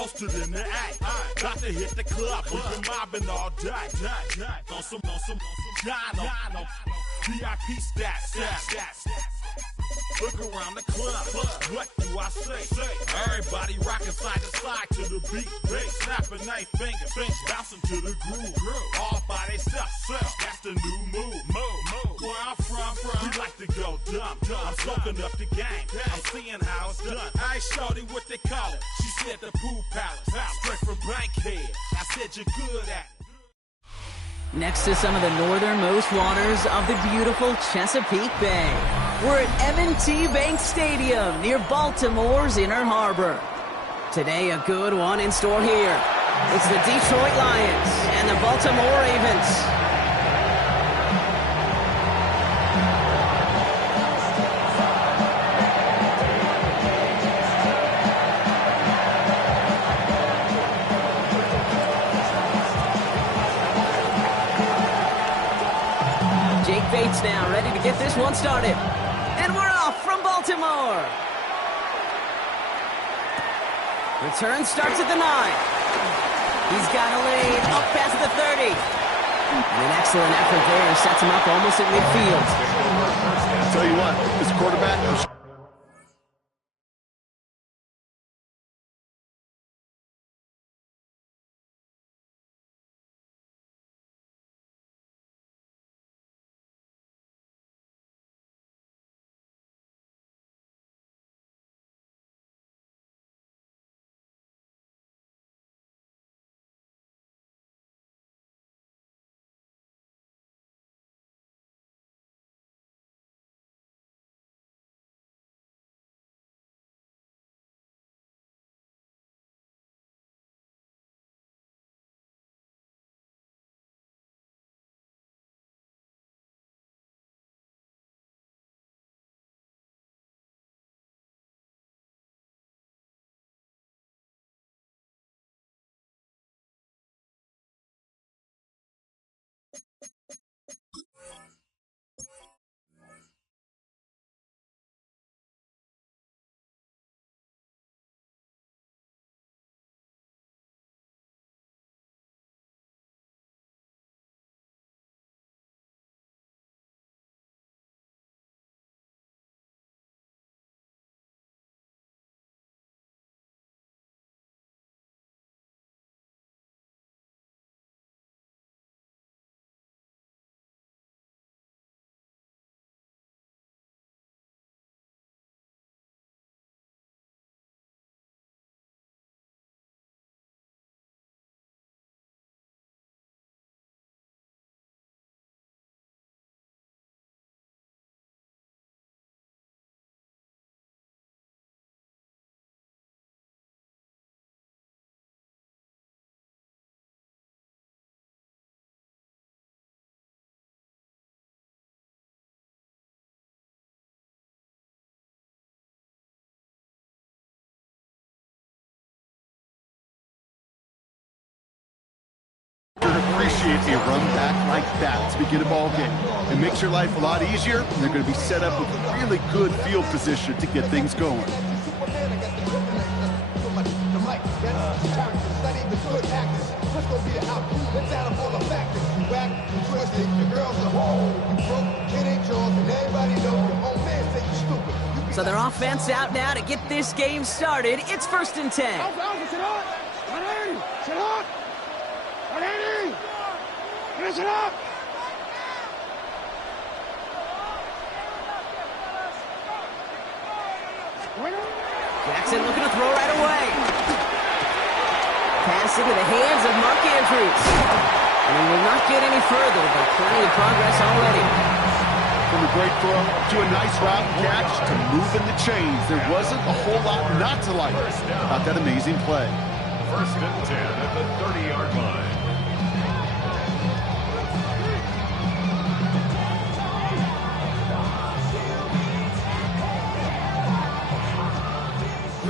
posted in the act. Got to hit the club, we've been mobbing all day. On some Dino, VIP stats. Look around the club, what do I say? Everybody rocking side to side to the beat. Snapping night fingers, bouncing to the groove. All by themselves, that's the new move. Where I'm from, we like to go dumb. I'm soaking up the game, I'm seeing how it's done. I ain't shorty what they call it. She said the pool palace, straight from Bankhead. I said you're good at it. Next to some of the northernmost waters of the beautiful Chesapeake Bay, we're at M&T Bank Stadium near Baltimore's Inner Harbor. Today, a good one in store here. It's the Detroit Lions and the Baltimore Ravens. Bates now ready to get this one started. And we're off from Baltimore. Return starts at the 9. He's got a lane up past the 30. And an excellent effort there sets him up almost at midfield. I'll tell you what, this quarterback... Appreciate a run back like that to begin a ball game. It makes your life a lot easier, and they're going to be set up with a really good field position to get things going. So their offense out now to get this game started. It's 1st and 10. Listen up! Jackson looking to throw right away. Pass into the hands of Mark Andrews. And he will not get any further, but plenty of progress already. From a great throw to a nice route catch to moving the chains. There wasn't a whole lot not to like about that amazing play. 1st and 10 at the 30-yard line.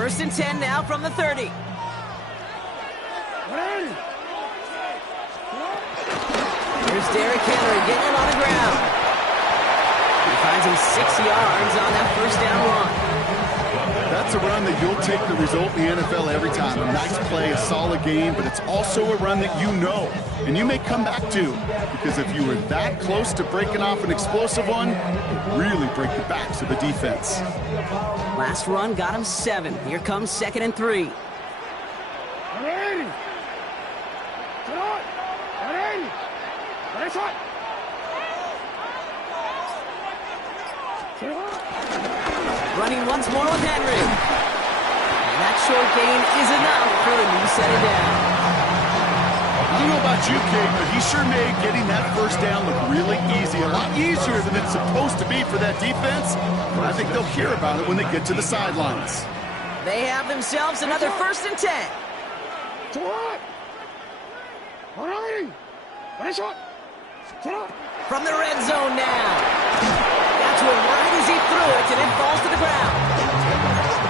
First and 10 now from the 30. Here's Derrick Henry getting him on the ground. He finds him 6 yards on that 1st down run. That's That's a run that you'll take the result in the NFL every time. A nice play, a solid game, but it's also a run that you know, and you may come back to, because if you were that close to breaking off an explosive one, it really break the backs of the defense. Last run got him 7. Here comes 2nd and 3. Running once more with Henry. And that short gain is enough for the new set it down. I don't know about you, Kate, but he sure made getting that first down look really easy. A lot easier than it's supposed to be for that defense. But I think they'll hear about it when they get to the sidelines. They have themselves another 1st and 10. From the red zone now. That's one right as he threw it, and it falls to the ground.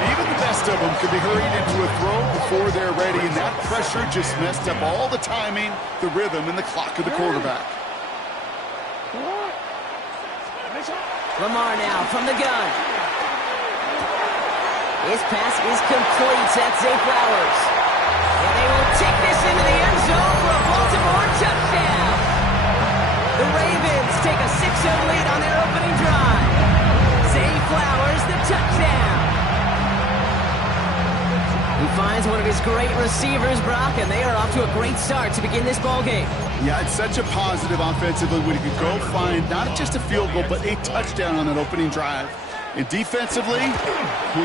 Even the best of them could be hurried into a throw before they're ready, and that pressure just messed up all the timing, the rhythm, and the clock of the quarterback. Lamar now from the gun. His pass is complete. That's Zay Flowers. And they will take this into the end zone for a Baltimore touchdown. The Ravens take a 6-0 lead on their opening drive. Zay Flowers, the touchdown. He finds one of his great receivers, Brock, and they are off to a great start to begin this ballgame. Yeah, it's such a positive offensively when you can go find not just a field goal, but a touchdown on that opening drive. And defensively,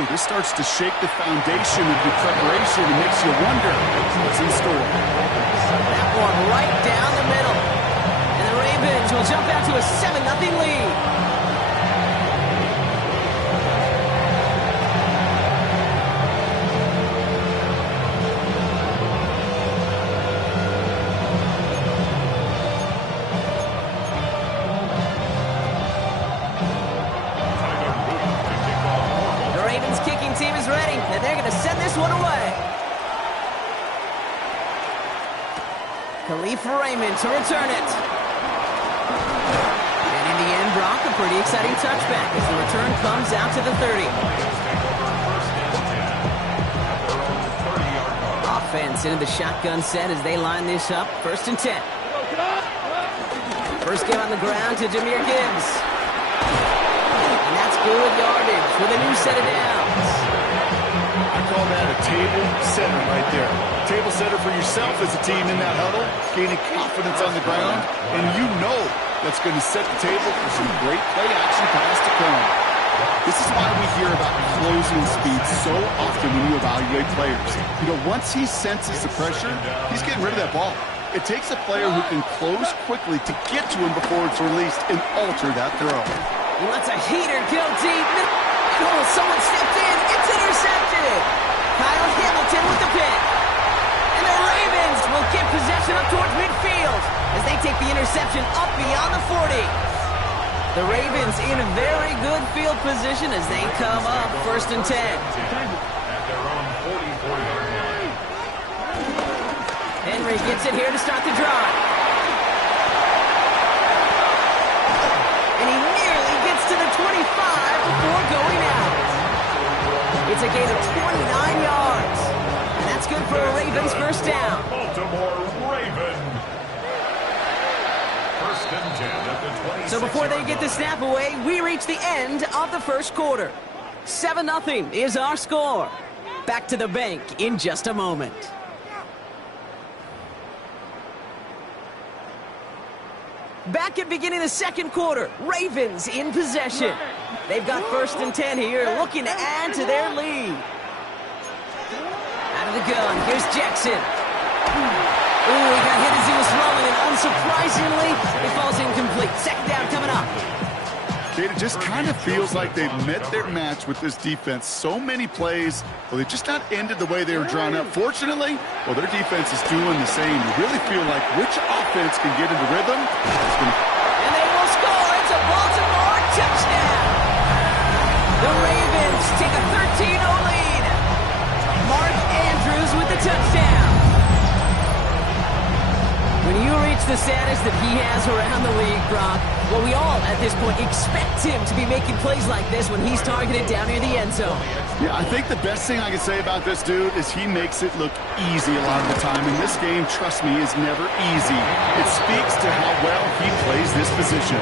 this starts to shake the foundation of your preparation and makes you wonder what's in store. That one right down the middle. And the Ravens will jump out to a 7-0 lead. Team is ready, and they're going to send this one away. Khalif Raymond to return it. And in the end, Brock, a pretty exciting touchback as the return comes out to the 30. Offense into the shotgun set as they line this up. 1st and 10. First game on the ground to Jahmyr Gibbs. And that's good yardage with a new set of downs. I call that a table setter right there. Table setter for yourself as a team in that huddle, gaining confidence on the ground, and you know that's going to set the table for some great play action pass to come. This is why we hear about closing speed so often when you evaluate players. You know, once he senses the pressure, he's getting rid of that ball. It takes a player who can close quickly to get to him before it's released and alter that throw. He lets a heater go deep. Oh, someone stepped in. It's intercepted. Kyle Hamilton with the pick. And the Ravens will get possession up towards midfield as they take the interception up beyond the 40. The Ravens in a very good field position as they come up 1st and 10. Henry gets it here to start the drive. And he nearly gets to the 25 before going out. It's a gain of 29 yards. And that's good for a Ravens 1st down. Baltimore Raven. 1st and 10 at the 26. So before they get the snap away, we reach the end of the 1st quarter. 7-0 is our score. Back to the bank in just a moment. Back at beginning of the 2nd quarter, Ravens in possession. They've got 1st and 10 here, looking to add to their lead. Out of the gun, here's Jackson. Ooh, he got hit as he was throwing, and unsurprisingly, it falls incomplete. 2nd down coming up. It just kind of feels like they've met their match with this defense. So many plays, well, they just not ended the way they were drawn up. Fortunately, well, their defense is doing the same. You really feel like which offense can get into rhythm. And they will score. It's a Baltimore touchdown. The Ravens take a 13-0 lead. Mark Andrews with the touchdown. When you reach the status that he has around the league, Brock? Well, we all, at this point, expect him to be making plays like this when he's targeted down near the end zone. Yeah, I think the best thing I can say about this dude is he makes it look easy a lot of the time. And this game, trust me, is never easy. It speaks to how well he plays this position.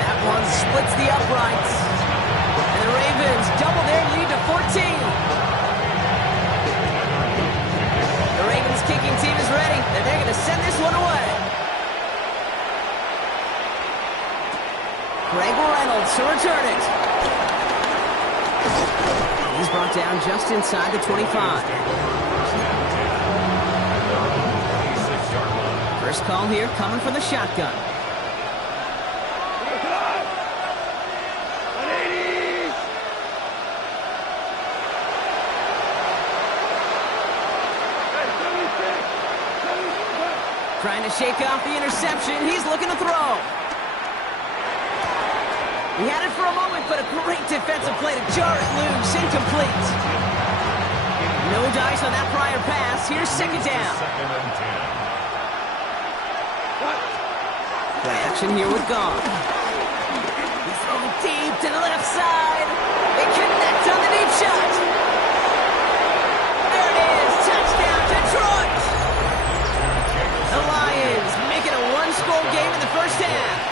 That one splits the uprights. And the Ravens double their lead to 14. The Ravens kicking team is ready, and they're going to send this one away. Greg Reynolds to return it. He's brought down just inside the 25. First call here coming from the shotgun. Trying to shake off the interception. He's looking to throw. He had it for a moment, but a great defensive play to jar it loose. Incomplete. No dice on that prior pass. Here's second down. Play action here with Goff. He's throwing deep to the left side. They connect on the deep shot. There it is. Touchdown, Detroit. The Lions make it a one-score game in the first half.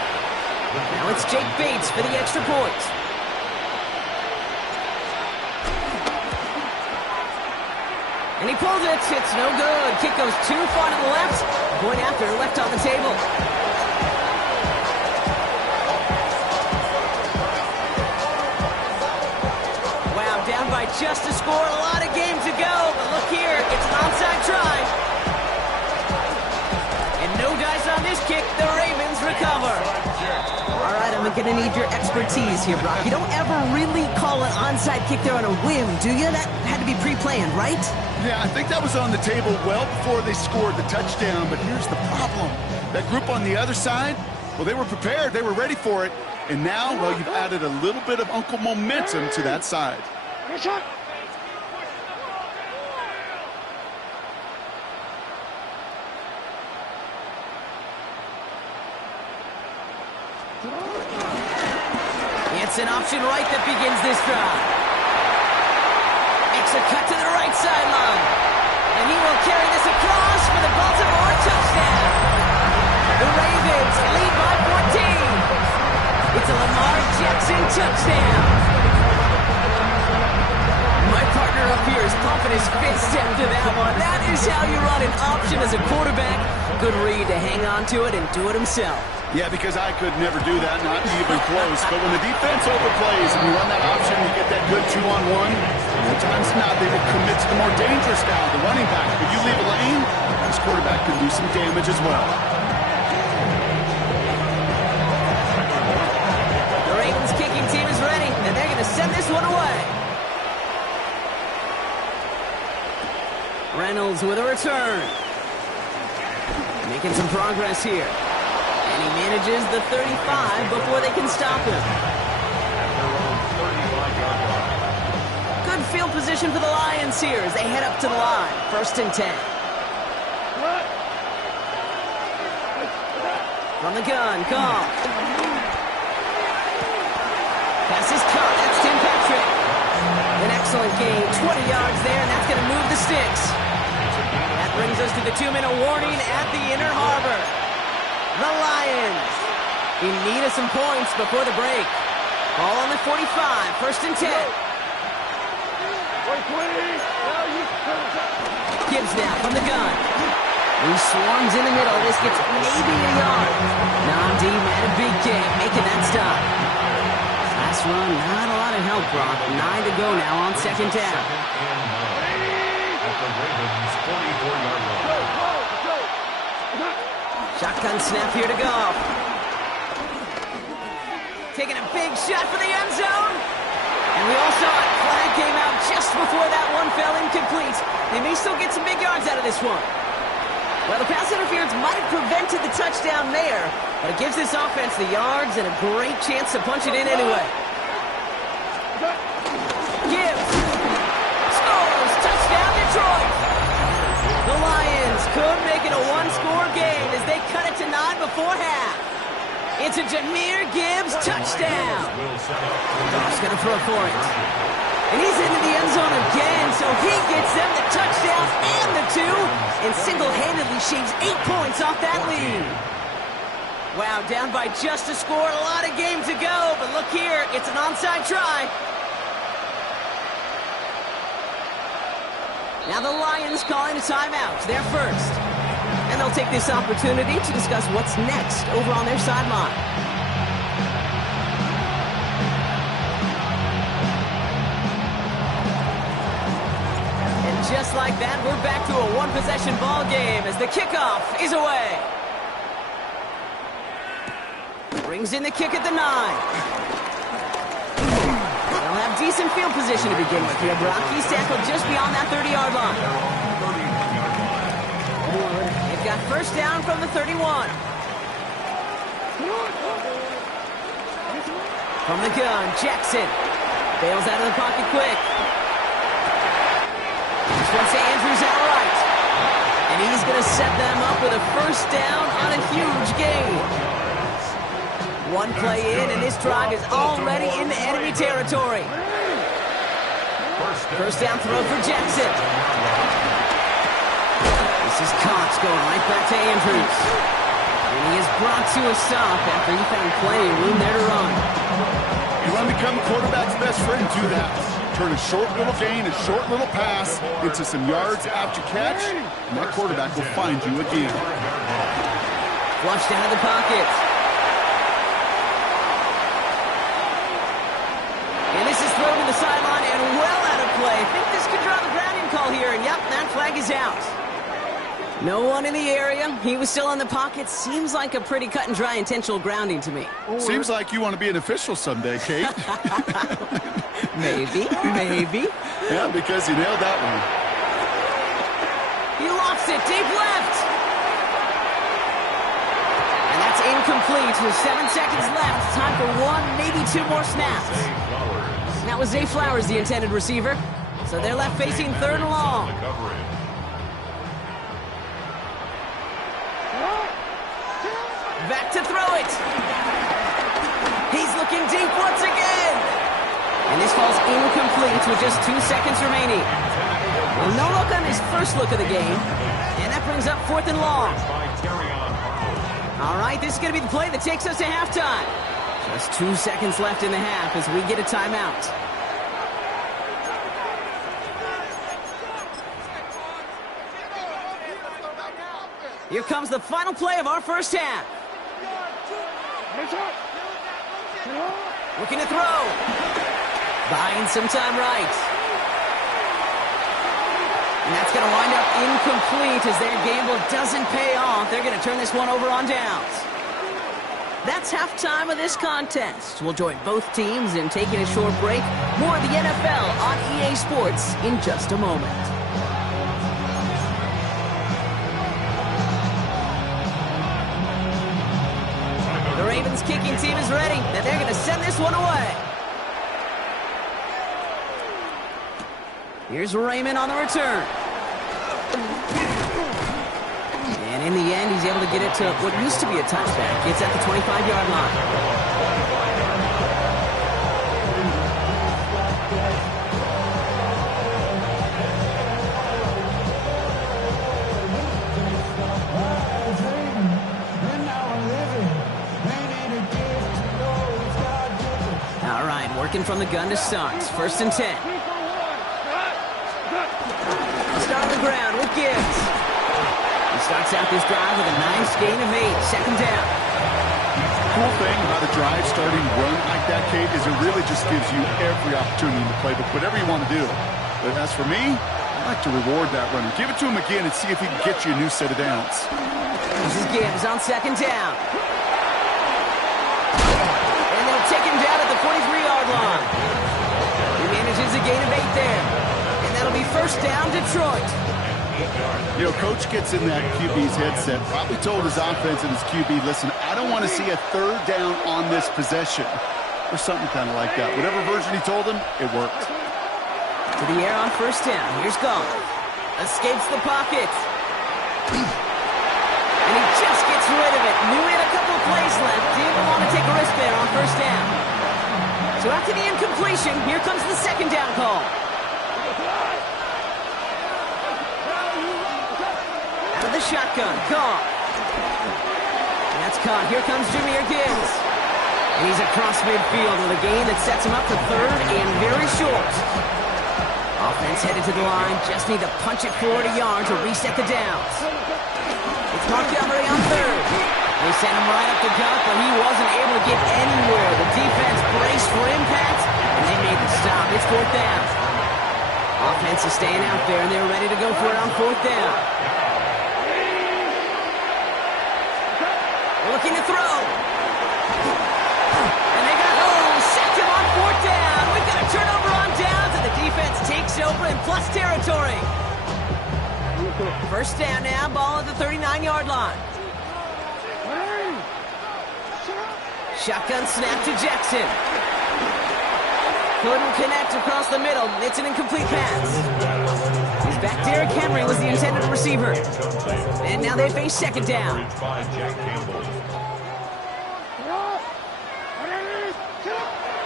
Now it's Jake Bates for the extra point. And he pulls it. It's no good. Kick goes too far to the left. Point after left on the table. Wow, down by just a score. A lot of game to go. But look here. It's an onside try. And no dice on this kick. The Ravens recover. All right, I'm going to need your expertise here, Brock. You don't ever really call an onside kick there on a whim, do you? That had to be pre-planned, right? Yeah, I think that was on the table well before they scored the touchdown, but here's the problem. That group on the other side, well, they were prepared. They were ready for it. And now, well, you've added a little bit of Uncle momentum to that side. It's an option right that begins this drive. Makes a cut to the right sideline. And he will carry this across for the Baltimore touchdown. The Ravens lead by 14. It's a Lamar Jackson touchdown. My partner up here is pumping his fifth step to that one. That is how you run an option as a quarterback. Good read to hang on to it and do it himself. Yeah, because I could never do that, not even close. But when the defense overplays and you run that option, you get that good 2-on-1. More times than not, they will commit to the more dangerous guy, the running back. But you leave a lane, this quarterback can do some damage as well. The Ravens kicking team is ready, and they're going to send this one away. Reynolds with a return. Making some progress here. And he manages the 35 before they can stop him. Good field position for the Lions here as they head up to the line. 1st and 10. From the gun, Goff. Pass is caught. That's Tim Patrick. An excellent gain. 20 yards there, and that's going to move the sticks. That brings us to the 2-minute warning at the Inner Harbor. The Lions in need of some points before the break. Ball on the 45, 1st and 10. Gibbs now from the gun. He swarms in the middle. This gets maybe a yard. Namdi had a big game, making that stop. Last run, not a lot of help, Brock. 9 to go now on 2nd down. Shotgun snap here to Goff. Taking a big shot for the end zone. And we all saw it. Flag came out just before that one fell incomplete. They may still get some big yards out of this one. Well, the pass interference might have prevented the touchdown there, but it gives this offense the yards and a great chance to punch it in anyway. Gibbs scores. Touchdown, Detroit. The Lions could make it a one-score game as they cut before half. It's a Jahmyr Gibbs touchdown. Goff's going to throw for it. And he's into the end zone again, so he gets them the touchdown and the 2, and single-handedly shaves 8 points off that lead. Wow, down by just a score, a lot of game to go, but look here, it's an onside try. Now the Lions calling a timeout, they're first. And they'll take this opportunity to discuss what's next over on their sideline. And just like that, we're back to a one-possession ball game as the kickoff is away. Brings in the kick at the 9. They'll have decent field position to begin with here. Brock, he's tackled just beyond that 30-yard line. They've got first down from the 31. From the gun, Jackson bails out of the pocket quick. This one's to Andrews out right. And he's going to set them up with a first down on a huge gain. One play in, and this drive is already into enemy territory. First down throw for Jackson. This is Cox going right back to Andrews. And he is brought to a stop after he found plenty of room there to run. You want to become a quarterback's best friend, do that. Turn a short little gain, a short little pass into some yards after catch, and that quarterback will find you again. Flushed out of the pocket. And this is thrown to the sideline and well out of play. I think this could draw the grounding call here, and yep, that flag is out. No one in the area. He was still in the pocket. Seems like a pretty cut and dry intentional grounding to me. Seems like you want to be an official someday, Kate. Maybe. Yeah, because you nailed that one. He lofts it deep left. And that's incomplete with 7 seconds left. Time for 1, maybe 2 more snaps. That was Zay Flowers, the intended receiver. So they're left facing third and long. Back to throw it. He's looking deep once again. And this falls incomplete with just 2 seconds remaining. Well, no look on his first look of the game. And that brings up fourth and long. All right, this is going to be the play that takes us to halftime. Just 2 seconds left in the half as we get a timeout. Here comes the final play of our first half. Looking to throw. Buying some time right. And that's going to wind up incomplete as their gamble doesn't pay off. They're going to turn this one over on downs. That's halftime of this contest. We'll join both teams in taking a short break. More of the NFL on EA Sports in just a moment. The Ravens kicking team is ready, and they're going to send this one away. Here's Raymond on the return. And in the end, he's able to get it to what used to be a touchback. It's at the 25-yard line. All right, working from the gun to start. First and 10. Start on the ground with Gibbs. He starts out this drive with a nice gain of 8. Second down. The cool thing about a drive starting run like that, Kate, is it really just gives you every opportunity to play, but whatever you want to do. But as for me, I like to reward that runner. Give it to him again and see if he can get you a new set of downs. This is Gibbs on second down. And they'll take him down at the 43-yard line. He manages a gain of 8 there. And that'll be first down, Detroit. You know, Coach gets in that QB's headset, probably told his offense and his QB, listen, I don't want to see a third down on this possession. Or something kind of like that. Whatever version he told him, it worked. To the air on first down. Here's Goff. Escapes the pocket. And he just gets rid of it. Knew he had a plays left. Didn't want to take a risk there on first down. So after the incompletion, here comes the second down call. Out of the shotgun, Goff. That's caught. Here comes Jahmyr Gibbs. And he's across midfield with a gain that sets him up for third and very short. Offense headed to the line. Just need to punch it 40 yards to reset the downs. It's Montgomery on third. They sent him right up the gut, but he wasn't able to get anywhere. The defense braced for impact, and they made the stop. It's fourth down. Offense is staying out there, and they're ready to go for it on fourth down. Looking to throw. And they got sacked him on fourth down. We've got a turnover on downs, and the defense takes over in plus territory. First down now, ball at the 39-yard line. Shotgun snap to Jackson. Couldn't connect across the middle. It's an incomplete pass. He's back. Derrick Henry was the intended receiver. And now they face second down.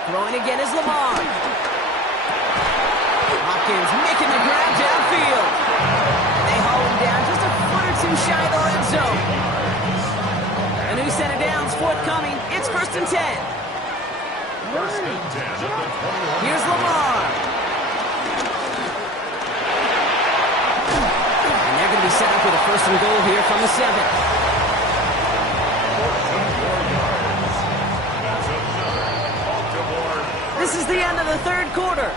Throwing again is Lamar. Hopkins making the grab downfield. They haul him down just a foot or two shy of the red zone. A new set of downs forthcoming. It's first and 10. First and 10 at the 21. Here's Lamar. And they're going to be set up with a first and goal here from the 7. This is the end of the third quarter.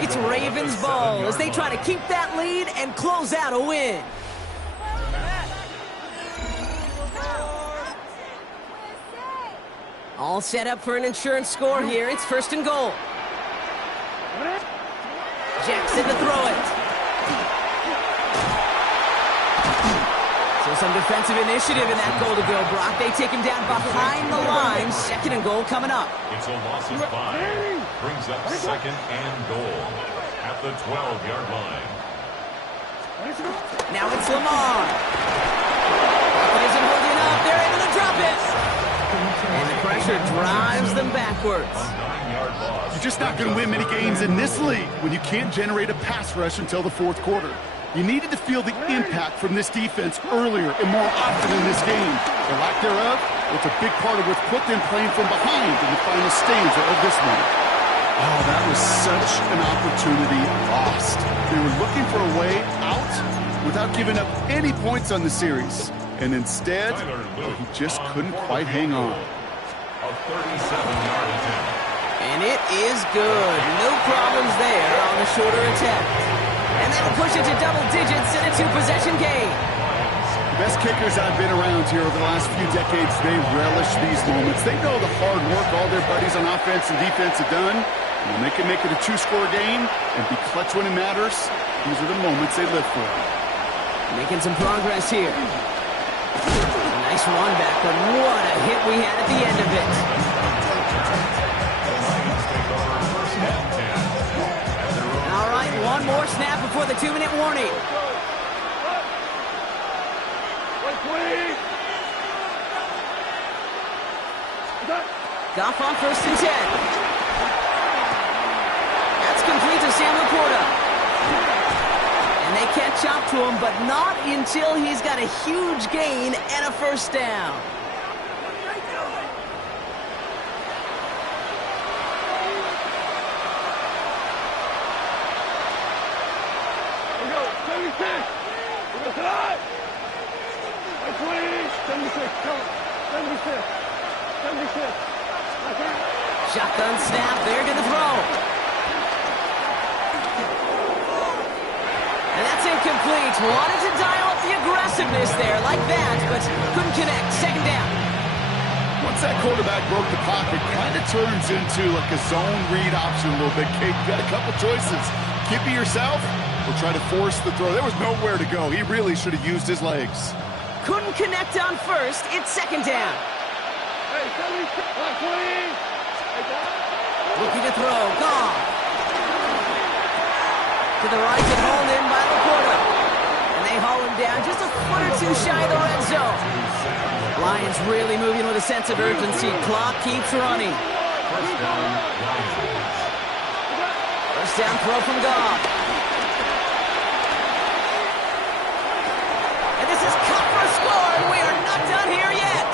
It's Ravens ball as they try to keep that lead and close out a win. All set up for an insurance score here. It's first and goal. Jackson to throw it. So some defensive initiative in that goal to go, Brock. They take him down behind the line. Second and goal coming up. It's a loss of 5. Brings up second and goal at the 12-yard line. Now it's Lamar. It isn't holding up. They're able to drop it. And the pressure drives them backwards. A 9-yard loss. You're just not going to win many games in this league when you can't generate a pass rush until the fourth quarter. You needed to feel the impact from this defense earlier and more often in this game. The lack thereof, it's a big part of what's put them playing from behind in the final stage of this one. Oh, that was such an opportunity lost. They were looking for a way out without giving up any points on the series. And instead, he just couldn't quite hang on. A 37-yard attempt. And it is good. No problems there on the shorter attempt. And that'll push it to double digits in a two-possession game. The best kickers I've been around here over the last few decades, they relish these moments. They know the hard work all their buddies on offense and defense have done. And when they can make it a two-score game and be clutch when it matters, these are the moments they live for. Making some progress here. A nice run back, but what a hit we had at the end of it. All right, one more snap before the 2-minute warning. Goff on first and 10. That's complete to Sam Laporta. And they catch up to him, but not until he's got a huge gain and a first down. Shotgun snap, they're going to throw. And that's incomplete. Wanted to dial up the aggressiveness there like that, but couldn't connect. Second down. Once that quarterback broke the pocket, kind of turns into like a zone read option a little bit. Kate, you got a couple choices. Keep it yourself or try to force the throw. There was nowhere to go. He really should have used his legs. Couldn't connect on first. It's second down. Looking to throw. Gone. To the right and hauled in by Laporta. And they They haul him down just a foot or two shy of the red zone. Lions really moving with a sense of urgency. Clock keeps running. First down, Lions. First down throw from Goff. And this is cut for a score, and we are not done here yet.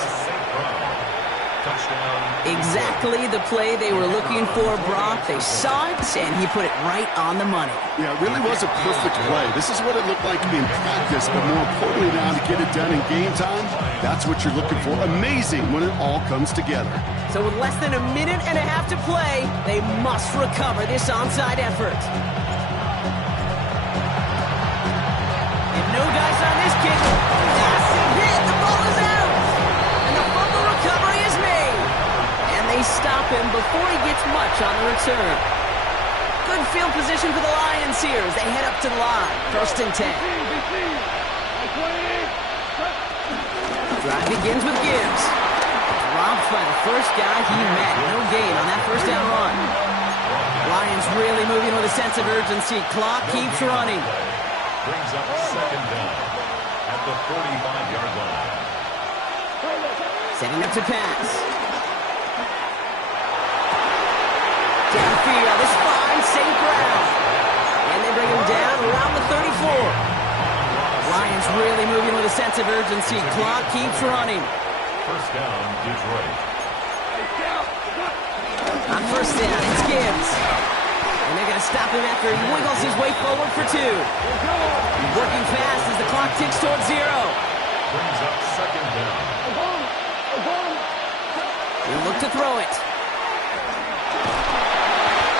Touchdown. Exactly the play they were looking for, Brock. They saw it, and he put it right on the money. Yeah, it really was a perfect play. This is what it looked like in practice, but more importantly now to get it done in game time, that's what you're looking for. Amazing when it all comes together. So with less than a minute and a half to play, they must recover this onside effort. And no dice on this kick. Massive hit. The ball is out. And the fumble recovery is made. And they stop him before he gets much on the return. Good field position for the Lions here as they head up to the line. First and 10. Drive begins with Gibbs. Dropped by the first guy he met. No gain on that first down run. Lions really moving with a sense of urgency. Clock keeps running. Brings up second down at the 45-yard line. Setting up to pass. Downfield. This finds St. Brown. And they bring him down around the 34. Lions really moving with a sense of urgency. Clock keeps running. First down, Detroit. On first down, it's Gibbs. And they're going to stop him after he wiggles his way forward for two. Working fast as the clock ticks towards zero. Brings up second down. He'll look to throw it.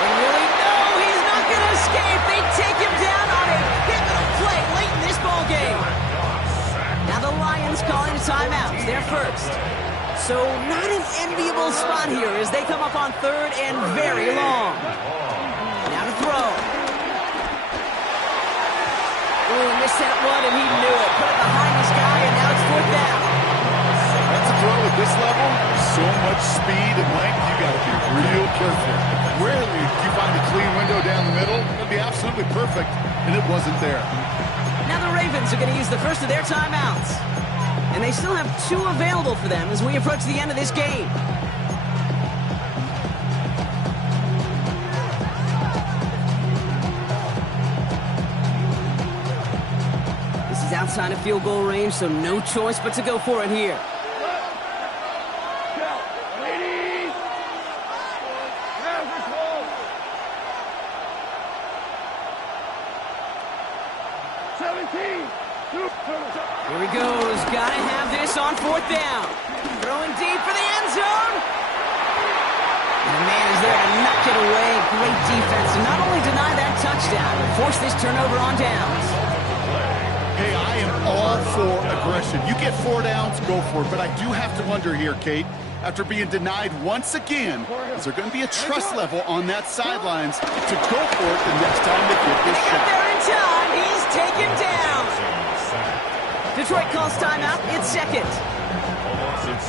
And really, no, he's not going to escape. They take him down on a pivotal play late in this ball game. Now the Lions calling a timeout. They're first. So not an enviable spot here as they come up on third and very long. Now to throw. Oh, missed that one and he knew it. Put it behind his guy and now it's fourth down. That's a throw at this level. So much speed and length, you got to be real careful. Rarely do you find a clean window down the middle. It'd be absolutely perfect, and it wasn't there. Now the Ravens are going to use the first of their timeouts. And they still have two available for them as we approach the end of this game. This is outside of field goal range, so no choice but to go for it here. Here he goes. Got to have this on fourth down. Throwing deep for the end zone. And the man is there to knock it away. Great defense to not only deny that touchdown, but force this turnover on downs. Hey, I am all for aggression. You get 4 downs, go for it. But I do have to wonder here, Kate, after being denied once again, is there going to be a trust level on that sidelines to go for it the next time they get this shot? There in time, he's taken down. Detroit calls timeout. It's second.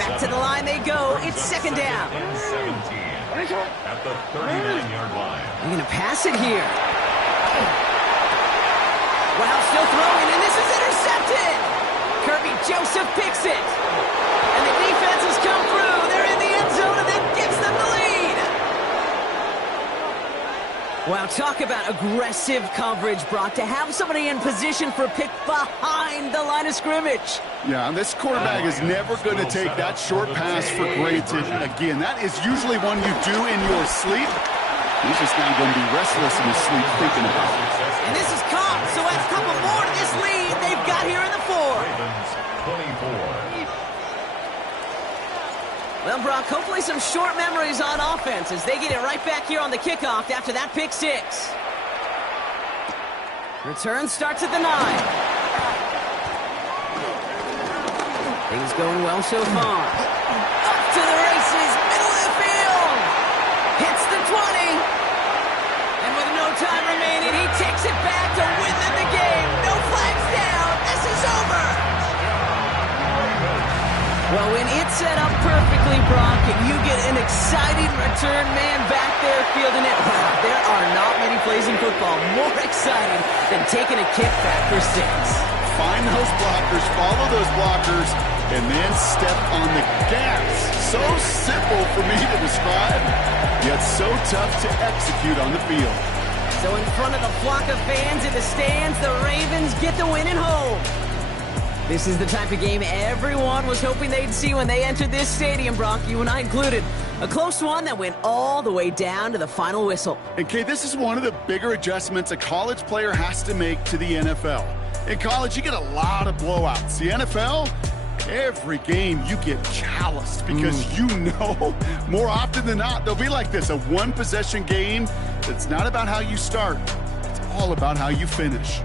Back to the line they go. It's second down. And 17 at the 39-yard line. They're going to pass it here. Wow, still throwing, and this is intercepted. Kirby Joseph picks it. And the defense has come through. They're in the end zone, and that gives them the lead. Wow, talk about aggressive coverage, Brock. To have somebody in position for a pick behind the line of scrimmage. Yeah, and this quarterback is never going to take that short pass for granted again. That is usually one you do in your sleep. He's just now going to be restless in his sleep thinking about it. And this is caught, so adds a couple more to this lead they've got here in the fourth. Ravens 24. Well, Brock, hopefully some short memories on offense as they get it right back here on the kickoff after that pick six. Return starts at the 9. Things going well so far. Up to the races, middle of the field. Hits the 20. And with no time remaining, he takes it back to win them the game. No flags down. This is over. Well, when it's set up perfectly, Brock, and you get an exciting return man back there fielding it, wow, there are not many plays in football more exciting than taking a kick back for 6. find those blockers, follow those blockers, and then step on the gas. So simple for me to describe, yet so tough to execute on the field. So in front of the flock of fans in the stands, the Ravens get the win at home. This is the type of game everyone was hoping they'd see when they entered this stadium, Brock, you and I included. A close one that went all the way down to the final whistle. And Kay, this is one of the bigger adjustments a college player has to make to the NFL. In college, you get a lot of blowouts. The NFL, every game you get calloused because you know more often than not they'll be like this, a one-possession game that's not about how you start. It's all about how you finish.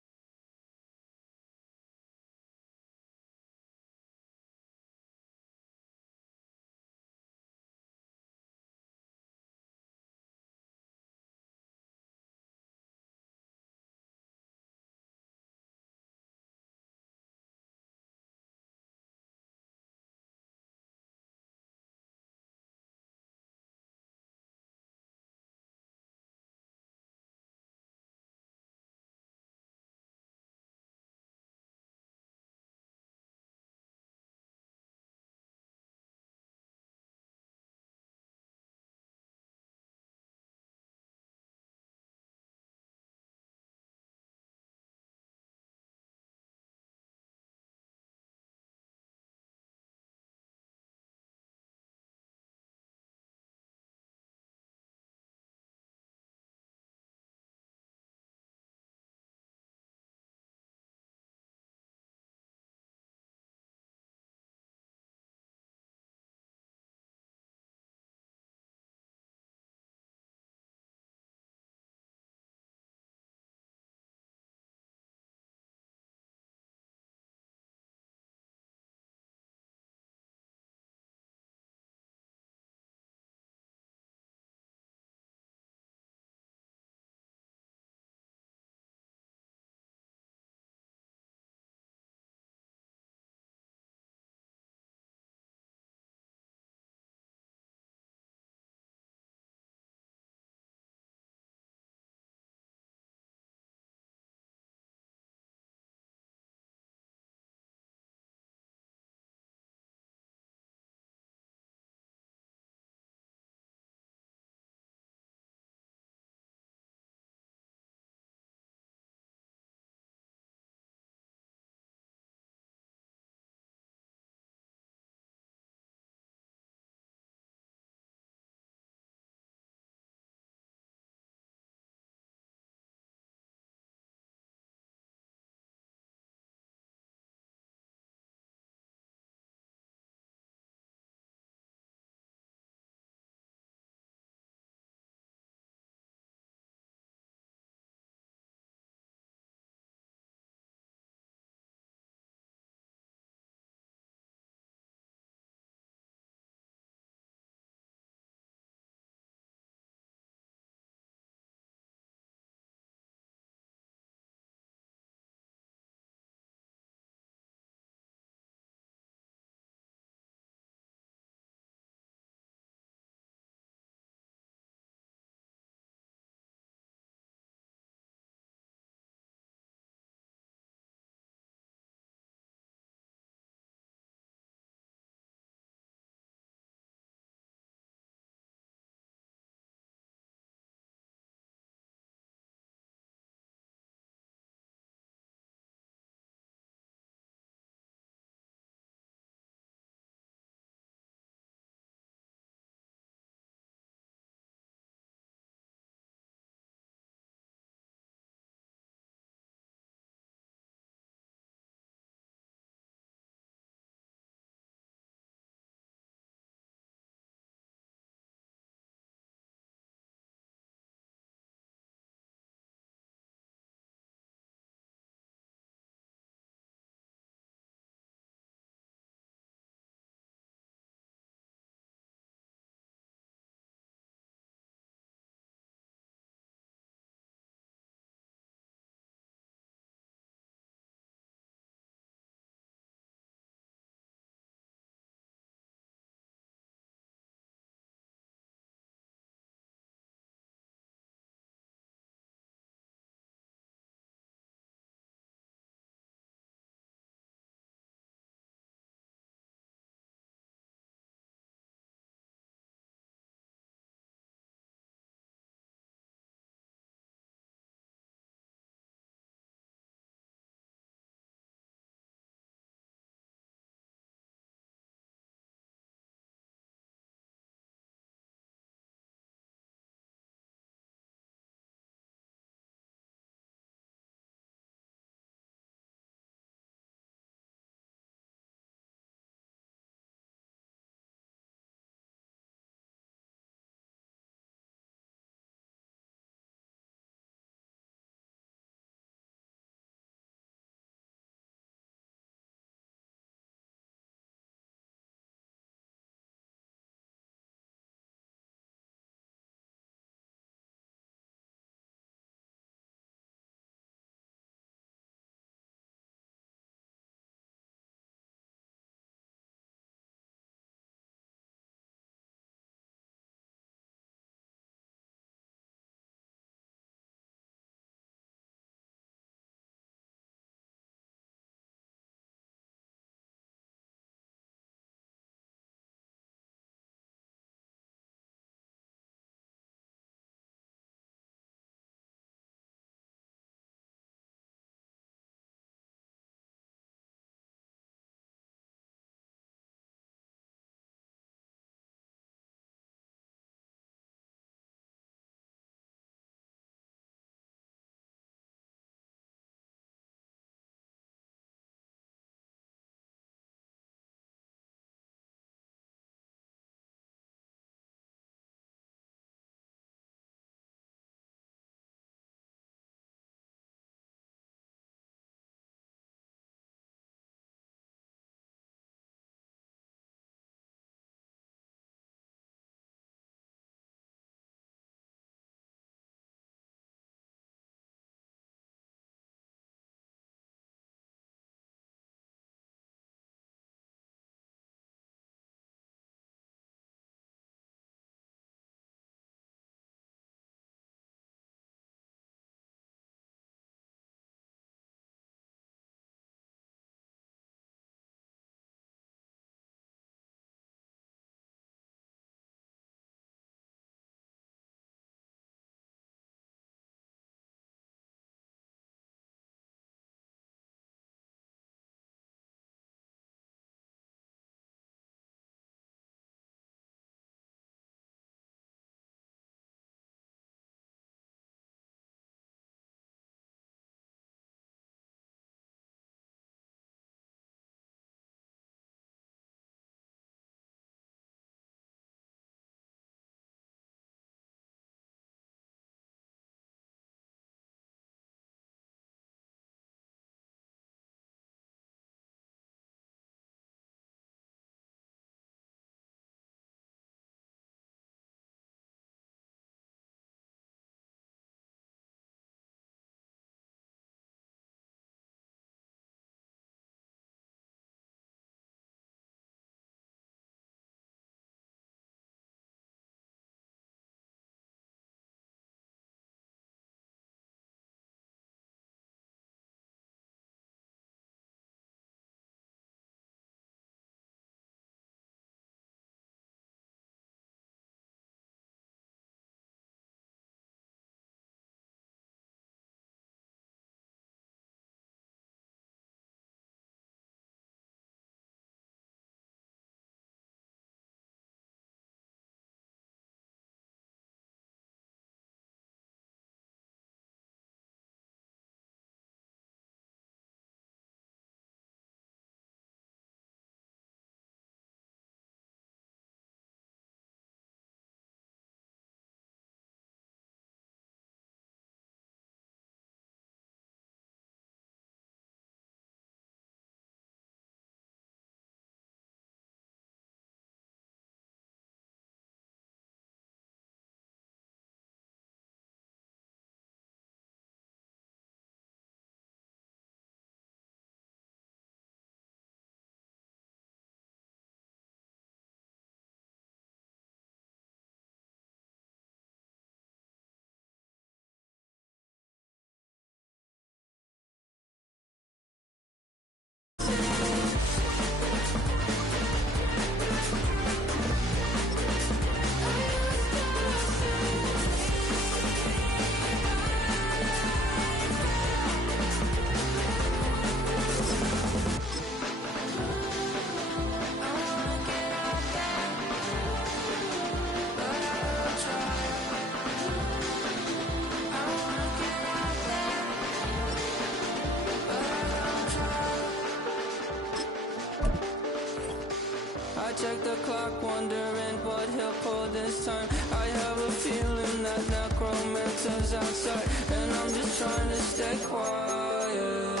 the clock, wondering what he'll pull this time. I have a feeling that necromancer's outside, and I'm just trying to stay quiet.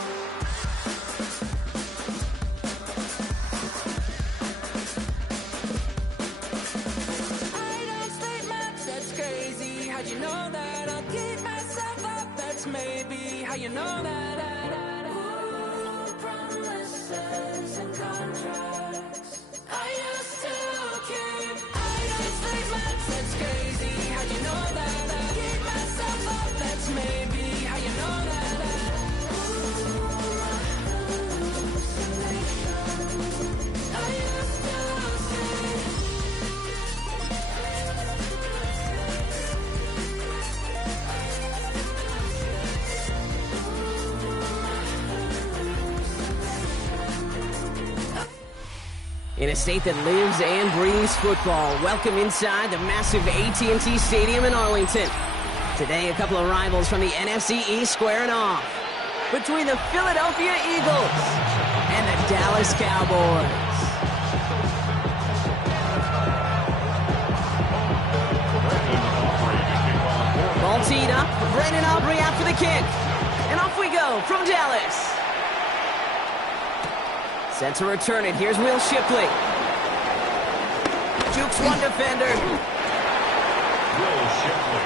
I don't sleep much, that's crazy. How'd you know that? I'll keep myself up, that's maybe how you know that. Ooh, promises and contracts I used to keep. I don't sleep much, that's crazy. How'd you know that? I'll keep myself up, that's maybe how you know that. Ooh, hallucinations I used to see. In a state that lives and breathes football, welcome inside the massive AT&T Stadium in Arlington. Today, a couple of rivals from the NFC East squaring off between the Philadelphia Eagles and the Dallas Cowboys. Ball teed up, Brandon Aubrey after the kick. And off we go from Dallas. Set to return it. Here's Will Shipley. Jukes one defender. Will Shipley.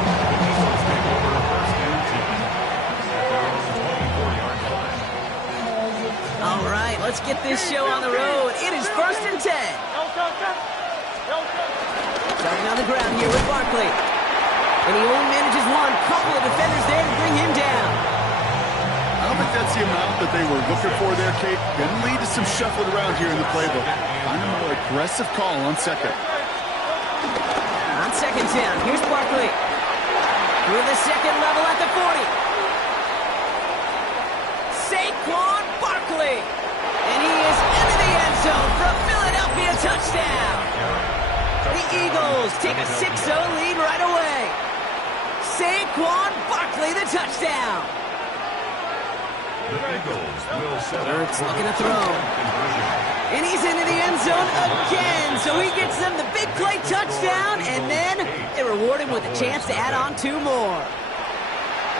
The Eagles take over first and 10 at their own 24-yard line. All right, let's get this show on the road. It is first and 10. Starting on the ground here with Barkley. And he only manages one. Couple of defenders there to bring him down. I don't think that's the amount that they were looking for there, Kate. Going to lead to some shuffling around here in the playbook. Find a more aggressive call on second. On second down, here's Barkley. Through the second level at the 40. Saquon Barkley. And he is into the end zone for a Philadelphia touchdown. The Eagles take a 6-0 lead right away. Saquon Barkley, the touchdown. The Eagles will set up Ertz looking to throw. And he's into the end zone again. So he gets them the big play touchdown, and then they reward him with a chance to add on 2 more.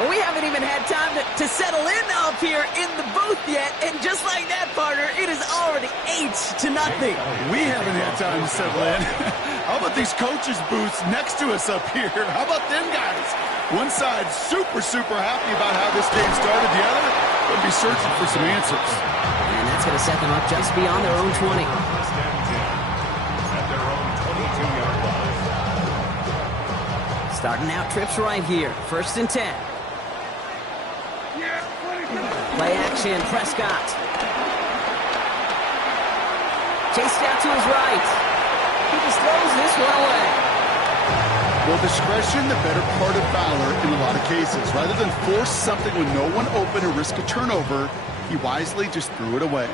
Well, we haven't even had time to settle in up here in the booth yet, and just like that, partner, it is already 8-0. We haven't had time to settle in. How about these coaches' booths next to us up here? How about them guys? One side super happy about how this game started. The other will be searching for some answers. And that's going to set them up just beyond their own 20. first and 10 at their own 22-yard line. Starting out trips right here. First and 10. Play action, Prescott. Chased out to his right. He just throws this one away. Well, discretion, the better part of valor in a lot of cases. Rather than force something with no one open or risk a turnover, he wisely just threw it away.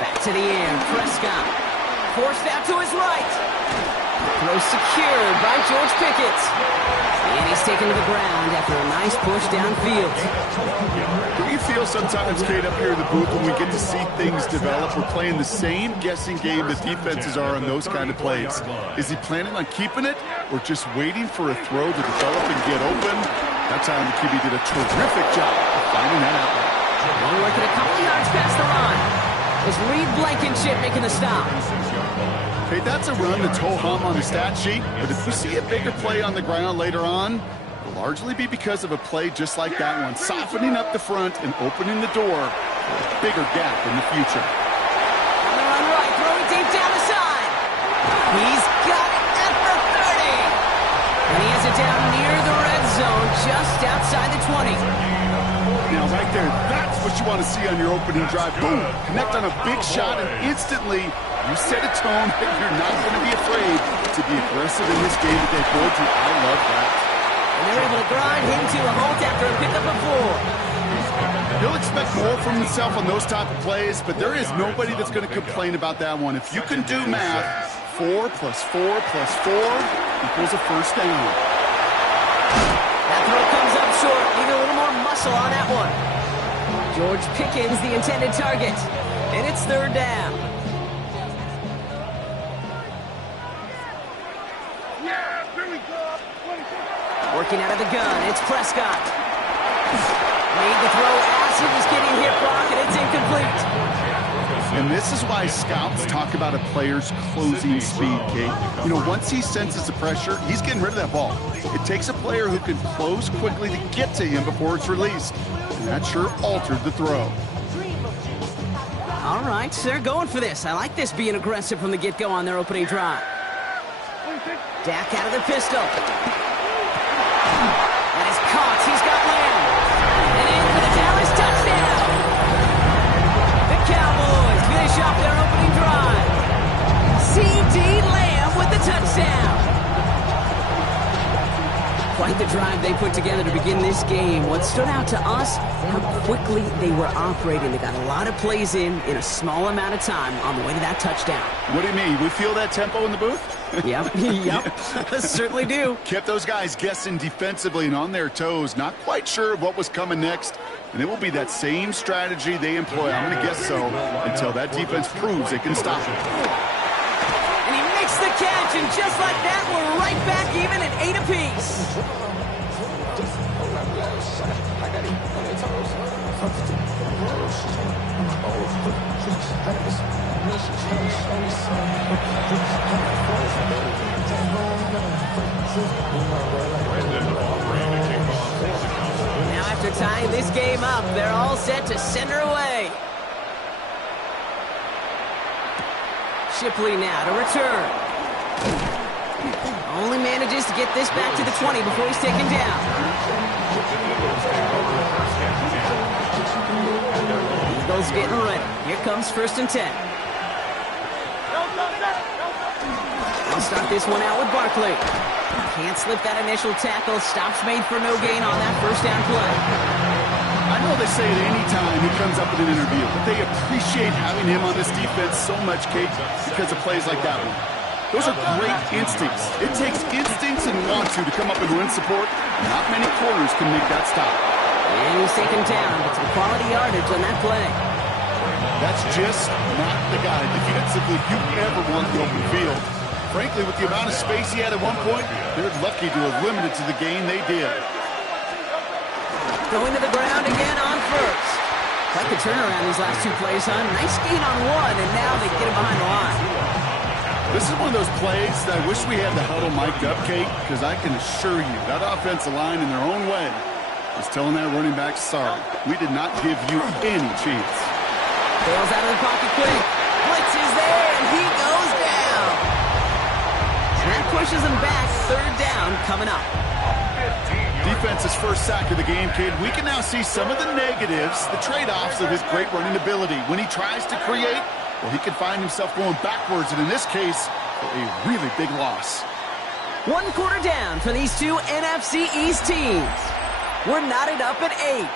Back to the air, Prescott. Forced out to his right. Throw secured by George Pickett. And he's taken to the ground after a nice push downfield. Do you feel sometimes, Kate, up here in the booth when we get to see things develop, we're playing the same guessing game that defenses are on those kind of plays? Is he planning on keeping it or just waiting for a throw to develop and get open? That time the QB did a terrific job of finding that outlet. Only working a couple yards past the line. It's Reed Blankenship making the stop. Hey, that's a run that's ho-hum on the stat sheet, but if we see a bigger play on the ground later on, it'll largely be because of a play just like that one, softening up the front and opening the door for a bigger gap in the future. On the run right, throwing deep down the side. He's got it at the 30. And he has it down near the red zone, just outside the 20. Now, right there, that's what you want to see on your opening drive. Boom! Connect on a big shot, and instantly you set a tone that you're not going to be afraid to be aggressive in this game that they've built to. I love that. And they're able to grind him to a halt after a pickup of 4. He'll expect more from himself on those type of plays, but there is nobody that's going to complain about that one. If you can do math, 4 plus 4 plus 4 equals a first down. That throw comes up short. Need a little more muscle on that one. George Pickens, the intended target. and it's third down. Working out of the gun, it's Prescott. Made the throw as he was getting hit, Brock, and it's incomplete. And this is why scouts talk about a player's closing speed, Kate. You know, once he senses the pressure, he's getting rid of that ball. It takes a player who can close quickly to get to him before it's released. And that sure altered the throw. All right, they're going for this. I like this being aggressive from the get-go on their opening drive. Dak out of the pistol. And it's caught. He's got Lamb. And in for the Dallas touchdown. The Cowboys finish off their opening drive. C.D. Lamb with the touchdown. Quite the drive they put together to begin this game. What stood out to us, how quickly they were operating. They got a lot of plays in a small amount of time on the way to that touchdown. What do you mean? We feel that tempo in the booth? Yep, certainly do. Kept those guys guessing defensively and on their toes, not quite sure of what was coming next. And it will be that same strategy they employ, I'm going to guess so, until that defense proves they can stop it. And he makes the catch, and just like that, we're right back even at 8 apiece. Now after tying this game up, they're all set to send her away. Shipley now to return. Only manages to get this back to the 20 before he's taken down. Eagles getting ready. Here comes 1st and 10. I'll start this one out with Barkley. Can't slip that initial tackle. Stops made for no gain on that 1st down play. I know they say it any time he comes up in an interview, but they appreciate having him on this defense so much, Kate, because of plays like that one. Those are great instincts. It takes instincts and want to come up and win support. Not many corners can make that stop. And he's taken down, but some quality yardage on that play. That's just not the guy defensively you ever want the open field. Frankly, with the amount of space he had at one point, they're lucky to have limited to the gain they did. Going to the ground again on 1st. Quite the turnaround these last 2 plays, huh? Nice gain on 1, and now they get him behind the line. This is one of those plays that I wish we had the huddle mic'd up, Kate, because I can assure you that offensive line in their own way is telling that running back, sorry, we did not give you any chance. Bails out of the pocket quick. Blitz is there, and he goes down. And that pushes him back. 3rd down coming up. Defense's first sack of the game, kid. We can now see some of the negatives, the trade-offs of his great running ability. When he tries to create, well, he can find himself going backwards, and in this case, a really big loss. 1 quarter down for these 2 NFC East teams. We're knotted up at 8.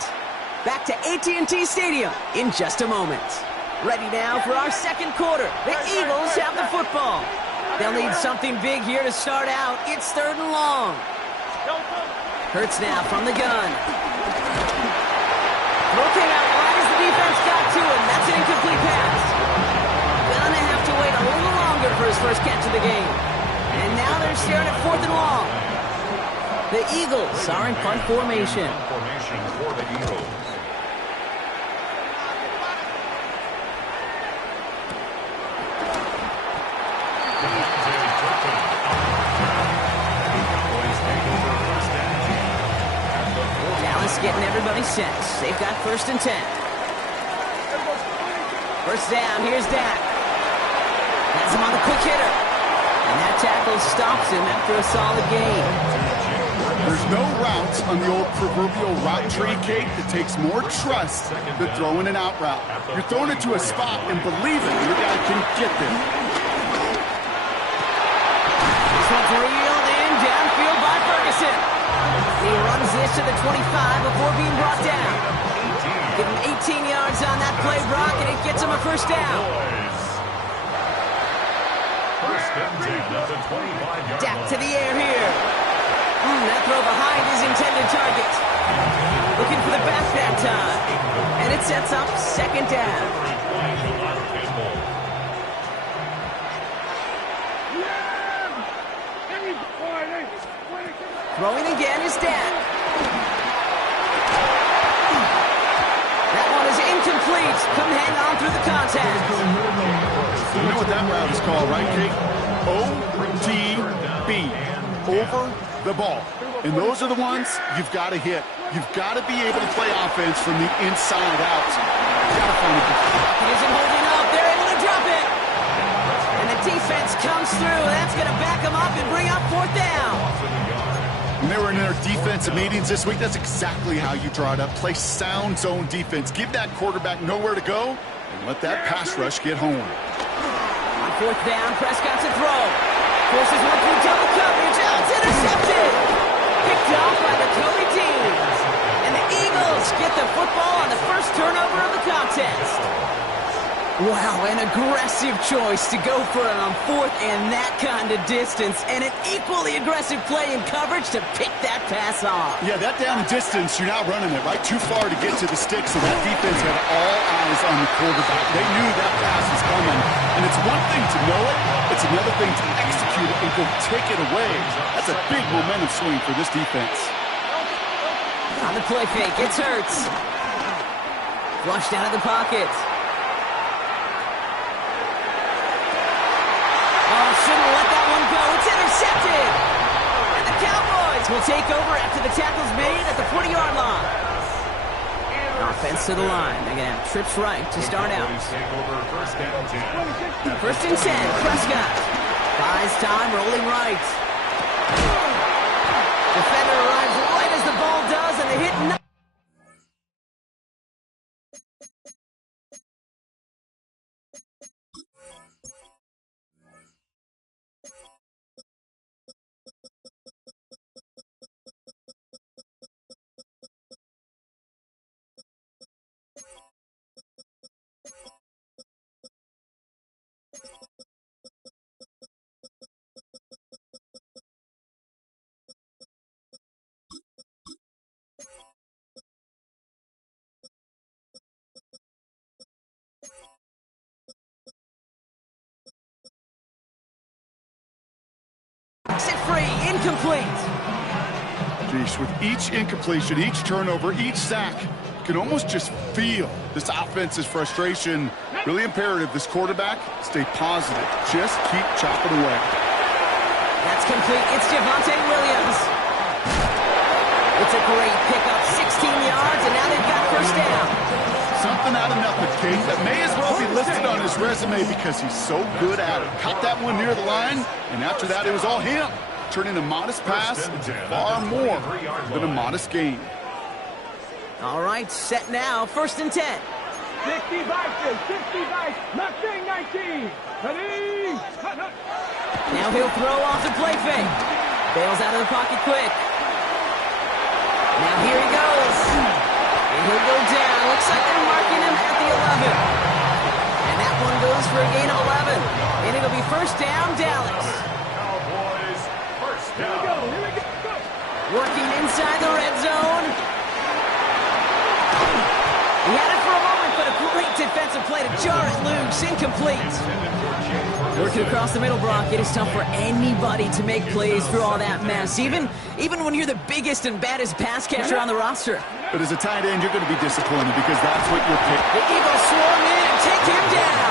Back to AT&T Stadium in just a moment. Ready now for our 2nd quarter. The Eagles have the football. They'll need something big here to start out. It's 3rd and long. Hurts now from the gun. Looking out wide as the defense got to him. That's an incomplete pass. Gonna have to wait a little longer for his first catch of the game. And now they're staring at 4th and long. The Eagles are in punt formation. Formation for the Eagles. Dallas getting everybody set. They've got 1st and 10. 1st down, here's Dak. Has him on the quick hitter. And that tackle stops him after a solid gain. There's no route on the old proverbial route tree, Kate, that takes more trust than throwing an out route. You're throwing it to a spot and believing your guy can get there. This one's reeled in downfield by Ferguson. He runs this to the 25 before being brought down. Give him 18 yards on that play, Brock, and it gets him a 1st down. Dak to the air here. That throw behind his intended target. Looking for the back that time. And it sets up 2nd down. Throwing again is Dak. That one is incomplete. Couldn't hang on through the contact. You know what that route is called, right, Kate? OTB. Over the ball. And those are the ones you've got to hit. You've got to be able to play offense from the inside out. You got to find a He isn't holding up. They're able to drop it. And the defense comes through. That's going to back them up and bring up fourth down. When they were in their defensive meetings this week, that's exactly how you draw it up. Play sound zone defense. Give that quarterback nowhere to go and let that pass rush get home. On fourth down, Prescott to throw. Forces one through double coverage. Oh, it's intercepted. Picked off by the Kobe team. And the Eagles get the football on the first turnover of the contest. Wow, an aggressive choice to go for it on fourth and that kind of distance. And an equally aggressive play in coverage to pick that pass off. Yeah, that down distance, you're not running it, right? Too far to get to the stick, so that defense had all eyes on the quarterback. They knew that pass was coming. And it's one thing to know it, it's another thing to execute it and go take it away. That's a big momentum swing for this defense. On the play fake, it's Hurts. Flushed out of the pocket. Oh, shouldn't let that one go. It's intercepted. And the Cowboys will take over after the tackle's made at the 40-yard line. Offense to the line. They're going to have trips right to start out. First and 10, Prescott. Buys time, rolling right. Defender arrives right as the ball does, and they hit nothing. Set free, incomplete. Jeez, with each incompletion, each turnover, each sack, you can almost just feel this offense's frustration. Really imperative, this quarterback, stay positive. Just keep chopping away. That's complete. It's Javonte Williams. It's a great pickup, 16 yards, and now they've got first down. Something out of nothing, Kate, that may as well be listed on his resume because he's so good at it. Caught that one near the line, and after that, it was all him. Turning a modest pass into far more than a modest gain. All right, set now, first and 10. 60 boxes, 60 boxes, nothing, 19. Ready? Now he'll throw off the play fake. Bails out of the pocket quick. Now here he goes. And he'll go down. Looks like they're marking him at the 11. And that one goes for a gain of 11. And it'll be first down, Dallas. Cowboys, first down. Here we go. Working inside the red zone. He had it for a moment, but a great defensive play to jar it loose. Incomplete. Working across the middle, Brock, it is tough for anybody to make plays through all that mess, even when you're the biggest and baddest pass catcher on the roster. But as a tight end, you're going to be disappointed because that's what you're picked. The Eagles swarm in and take him down.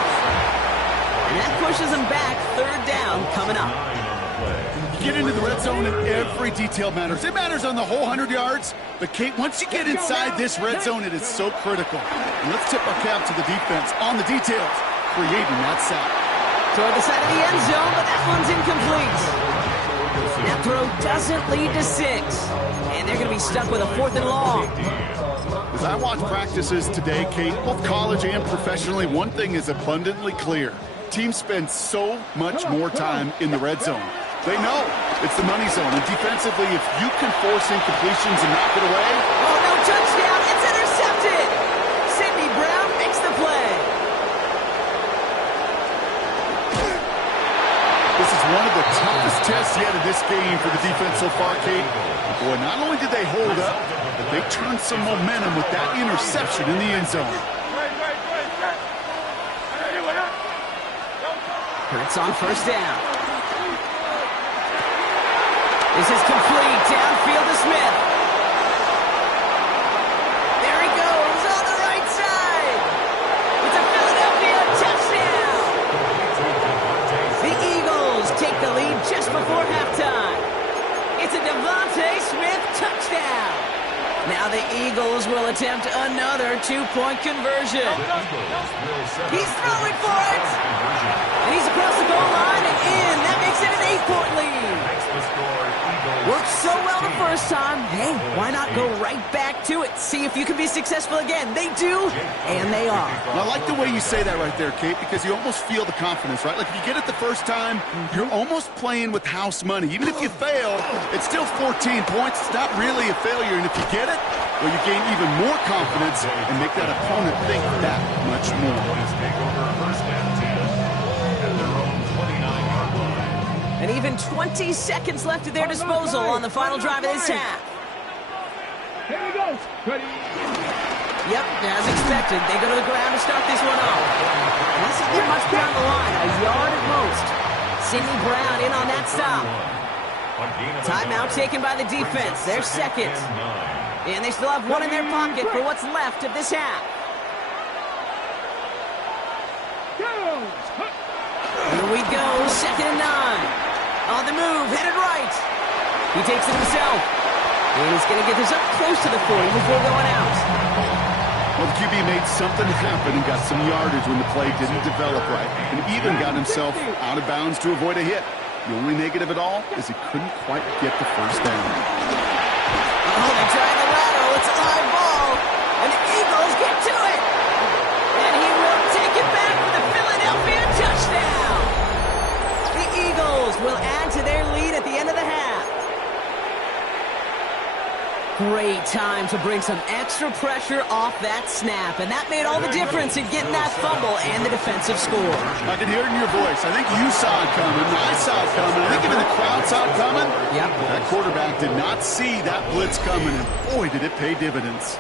And that pushes him back. Third down coming up. Get into the red zone and every detail matters. It matters on the whole 100 yards. But, Kate, once you get inside this red zone, it is so critical. And let's tip our cap to the defense on the details, creating that sack. Toward the side of the end zone, but that one's incomplete. That throw doesn't lead to 6. And they're going to be stuck with a 4th and long. As I watch practices today, Kate, both college and professionally, one thing is abundantly clear. Teams spend so much more time in the red zone. They know it's the money zone. And defensively, if you can force incompletions and knock it away. Oh, no touchdown. It's intercepted. Sidney Brown makes the play. This is one of the toughest tests yet in this game for the defense so far, Kate. Boy, not only did they hold up, but they turned some momentum with that interception in the end zone. Hurts on first down. This is complete. Downfield. Smith. There he goes on the right side. It's a Philadelphia touchdown. The Eagles take the lead just before halftime. It's a Devontae Smith touchdown. Now the Eagles will attempt another two-point conversion. He's throwing for it. And he's across the goal line and in. That makes it an 8-point lead. Worked so well the first time. Hey, why not go right back to it? See if you can be successful again. They do, and they are. I like the way you say that right there, Kate, because you almost feel the confidence, right? Like if you get it the first time, you're almost playing with house money. Even if you fail, it's still 14 points. It's not really a failure. And if you get it, well, you gain even more confidence and make that opponent think that much more. And even 20 seconds left at their disposal on the final drive of this half. Here we go. Ready. Yep, as expected, they go to the ground to start this one off. And this isn't much beyond the line, a yard at most. Sidney Brown in on that stop. Timeout taken by the defense, their second. And they still have one in their pocket for what's left of this half. Here we go, 2nd and 9. On the move, headed right. He takes it himself. And he's going to get this up close to the 40 before going out. Well, the QB made something happen and got some yardage when the play didn't develop right. And even got himself out of bounds to avoid a hit. The only negative at all is he couldn't quite get the first down. Oh, they tried the lateral. It's a high ball. And the Eagles get to it. And he will take it back for the Philadelphia touchdown. The Eagles will add to their lead at the end of the half. Great time to bring some extra pressure off that snap, and that made all the difference in getting that fumble and the defensive score. I can hear it in your voice. I think you saw it coming. I saw it coming. I think even the crowd saw it coming. Yep. That quarterback did not see that blitz coming, and boy, did it pay dividends.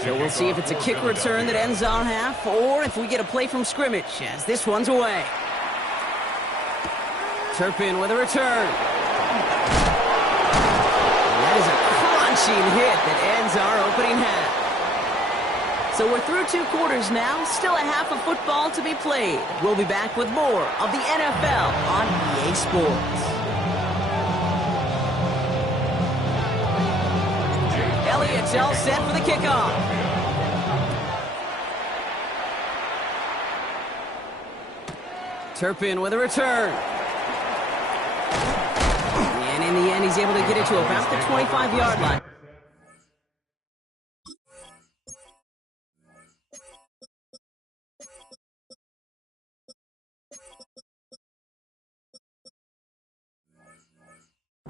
So we'll see if it's a kick return that ends our half, or if we get a play from scrimmage, as this one's away. Turpin with a return. That is a crunching hit that ends our opening half. So we're through 2 quarters now, still a half of football to be played. We'll be back with more of the NFL on EA Sports. Elliott's all set for the kickoff. Turpin with a return. And in the end, he's able to get it to about the 25-yard line.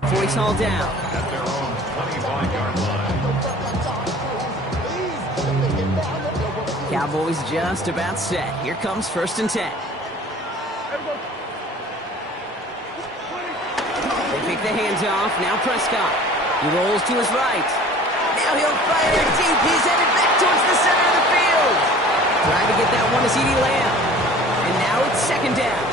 Voice all down. At their own 25-yard line. Cowboys just about set. Here comes 1st and 10. They pick the hands off. Now Prescott. He rolls to his right. Now he'll fire deep. He's headed back towards the center of the field. Trying to get that one to CeeDee Lamb. And now it's 2nd down.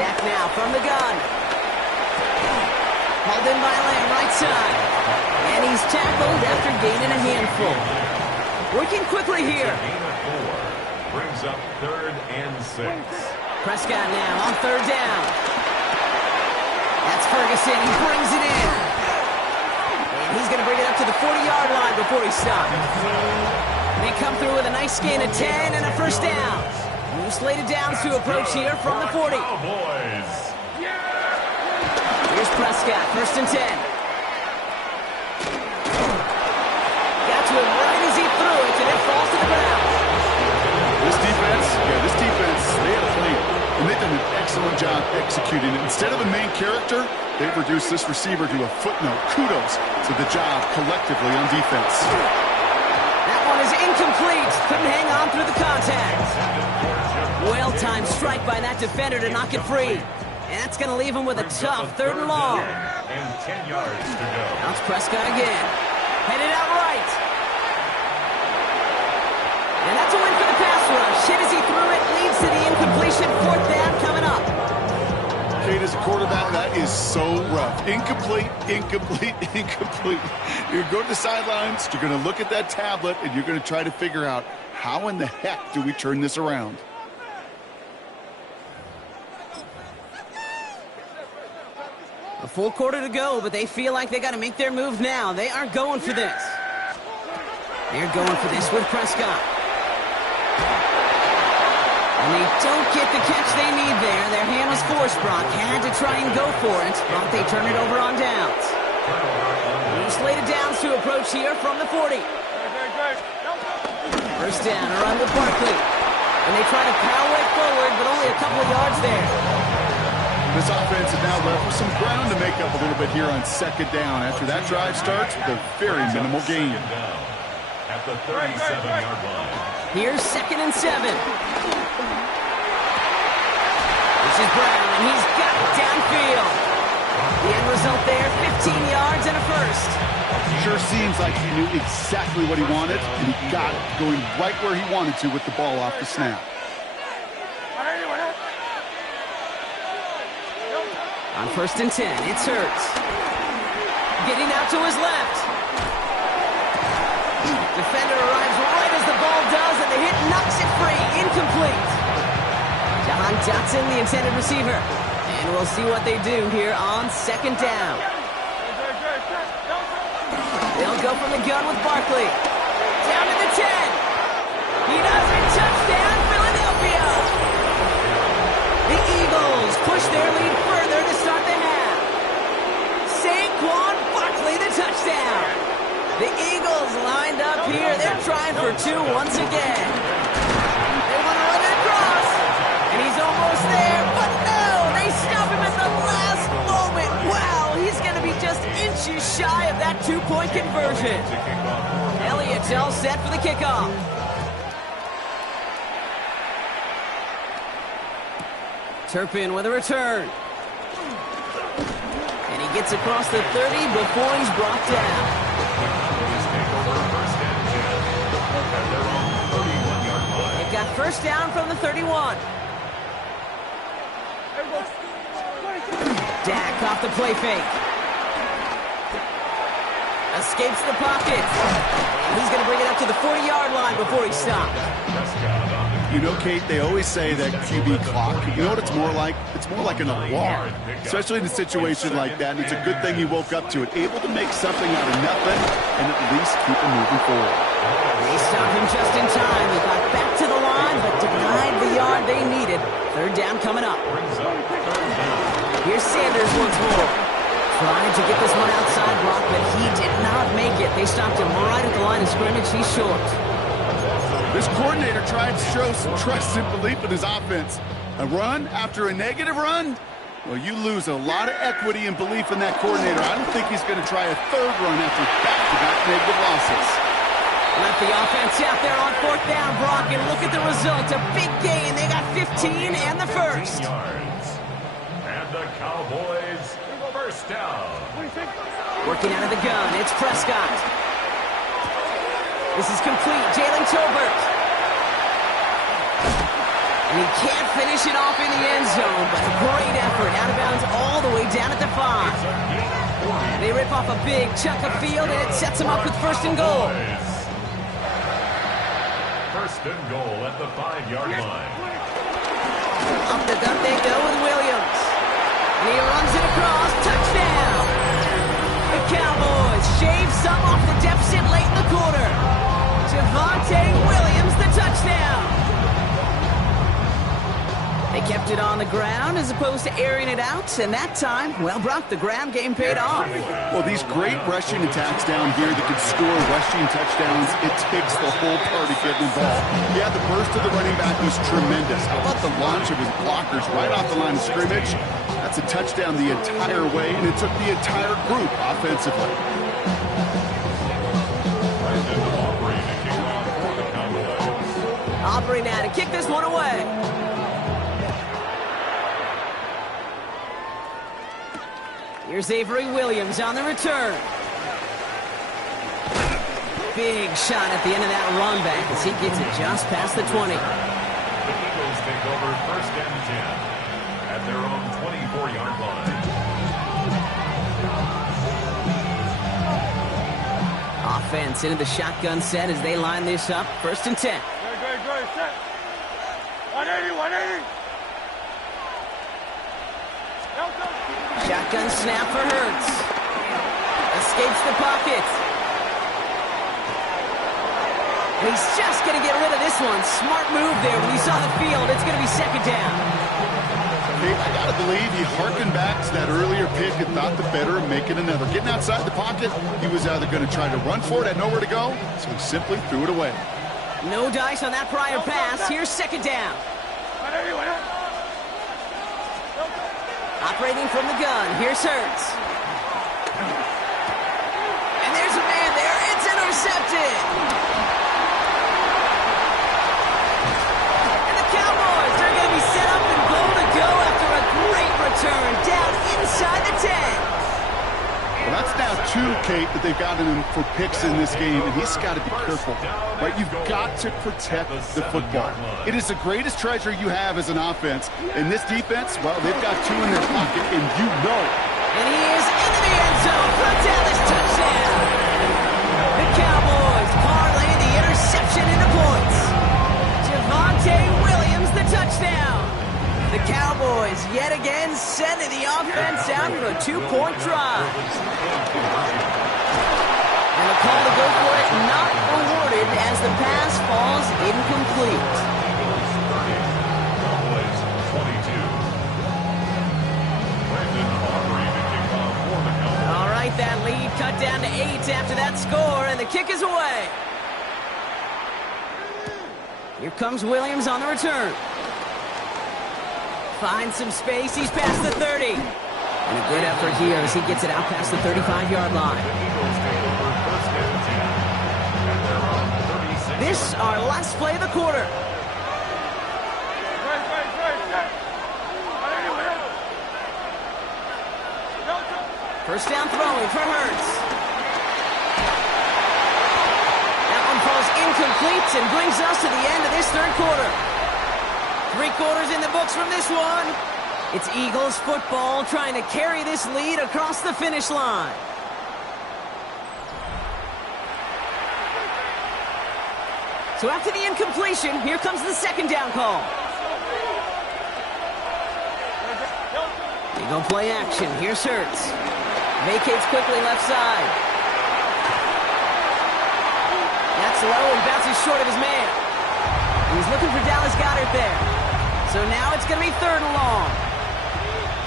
Dak now from the gun. Hauled in by Lamb, right side. And he's tackled after gaining a handful. Working quickly here. Gain of 4 brings up 3rd and 6. Prescott now on 3rd down. That's Ferguson. He brings it in. And he's going to bring it up to the 40-yard line before he stops. They come through with a nice gain of 10 and a 1st down. New slated downs to approach here from the 40. Cowboys. Here's Prescott, 1st and 10. Got to him right as he threw it, and it falls to the ground. This defense, they had a plan, and they've done an excellent job executing it. Instead of a main character, they've reduced this receiver to a footnote. Kudos to the job collectively on defense. That one is incomplete. Couldn't hang on through the contact. Well-timed strike by that defender to knock it free. And that's going to leave him with a tough 3rd and long. And 10 yards to go. Now it's Prescott again. Headed out right. And that's a win for the pass rush. Hit as he threw it, leads to the incompletion. 4th down coming up. Kate, as a quarterback, that is so rough. Incomplete, incomplete, incomplete. You're going to go to the sidelines, you're going to look at that tablet, and you're going to try to figure out how in the heck do we turn this around. A full quarter to go, but they feel like they got to make their move now. They are going for this. They're going for this with Prescott. And they don't get the catch they need there. Their hand was forced. Brock had to try and go for it, but they turn it over on downs. New slated downs to approach here from the 40. First down, a run with Barkley. And they try to power it forward, but only a couple of yards there. This offense is now left with some ground to make up a little bit here on 2nd down. After that drive starts with a very minimal gain. At the 37-yard line. Here's 2nd and 7. This is Brown, and he's got it downfield. The end result there, 15 yards and a first. Sure seems like he knew exactly what he wanted, and he got it, going right where he wanted to with the ball off the snap. On 1st and 10, it's Hurts. Getting out to his left. Defender arrives right as the ball does, and the hit knocks it free. Incomplete. Jahan Dotson, the intended receiver. And we'll see what they do here on 2nd down. They'll go from the gun with Barkley. Down to the 10. He does it. Touchdown, Philadelphia. The Eagles push their lead further to start the half. Saquon Barkley, the touchdown. The Eagles lined up here. They're trying for 2 once again. They want to run it across. And he's almost there, but no! They stop him at the last moment. Wow, he's going to be just inches shy of that 2-point conversion. Elliott's all set for the kickoff. Turpin with a return. And he gets across the 30 before he's brought down. They've got first down from the 31. Dak off the play fake. Escapes the pocket. He's going to bring it up to the 40-yard line before he stops. You know, Kate, they always say that QB clock, you know what it's more like? It's more like an alarm, especially in a situation like that. And it's a good thing he woke up to it, able to make something out of nothing and at least keep him moving forward. They stopped him just in time. He got back to the line, but denied the yard they needed. 3rd down coming up. Here's Sanders once more. Trying to get this one outside Brock, but he did not make it. They stopped him right at the line of scrimmage. He's short. This coordinator tried to show some trust and belief in his offense. A run after a negative run? Well, you lose a lot of equity and belief in that coordinator. I don't think he's going to try a 3rd run after back-to-back negative losses. Let the offense out there on 4th down, Brock, and look at the result. A big gain. They got 15 and the first. Yards. And the Cowboys first down. Working out of the gun, it's Prescott. This is complete. Jalen Tolbert. And he can't finish it off in the end zone, but a great effort. Out of bounds all the way down at the 5. They rip off a big chunk of field, and it sets them up with 1st and goal. 1st and goal at the 5-yard line. Up the gut they go with Williams. And he runs it across. Touchdown! The Cowboys shave some off the deficit late in the quarter. Javonte Williams, the touchdown. They kept it on the ground as opposed to airing it out, and that time, well, Brock, the ground game paid off. Well, these great rushing attacks down here that can score rushing touchdowns, it takes the whole party getting involved. Yeah, the burst of the running back was tremendous. How about the launch of his blockers right off the line of scrimmage? That's a touchdown the entire way, and it took the entire group offensively. Aubrey now to kick this one away. Here's Avery Williams on the return. big shot at the end of that run back as he gets it just past the 20. The Eagles take over 1st and 10 at their own 24-yard line. Offense into the shotgun set as they line this up. 1st and 10. Great, set. 180. Shotgun snap for Hurts. Escapes the pocket. And he's just going to get rid of this one. Smart move there when he saw the field. It's going to be 2nd down. I got to believe he harkened back to that earlier pick and thought the better of making another. Getting outside the pocket, he was either going to try to run for it, had nowhere to go, so he simply threw it away. No dice on that prior pass. Here's 2nd down. Operating from the gun. Here's Hurts. And there's a man there. It's intercepted. And the Cowboys are going to be set up and goal to go after a great return down inside the 10. Well, that's now 2, Kate, that they've gotten him for picks in this game, and he's got to be careful. Right? You've got to protect the football. It is the greatest treasure you have as an offense. In this defense, well, they've got 2 in their pocket, and you know it. And he is into the end zone for a Dallas touchdown. The Cowboys parlay the interception into points. Javonte Williams, the touchdown. The Cowboys yet again sending the offense out for a 2-point drive. And the call to go for it not awarded as the pass falls incomplete. Cowboys 22. Brandon Aubrey to kick off for the Cowboys. All right, that lead cut down to 8 after that score, and the kick is away. Here comes Williams on the return. Finds some space. He's past the 30. And a good effort here as he gets it out past the 35-yard line. The Eagles take over 1st and 10 at their own 36. This our last play of the quarter. First down throwing for Hurts. That one falls incomplete and brings us to the end of this 3rd quarter. 3 quarters in the books from this one. It's Eagles football trying to carry this lead across the finish line. So after the incompletion, here comes the 2nd down call. They go play action. Here's Hurts. Vacates quickly left side. That's low and bounces short of his man. He's looking for Dallas Goedert there. So now it's going to be 3rd and long.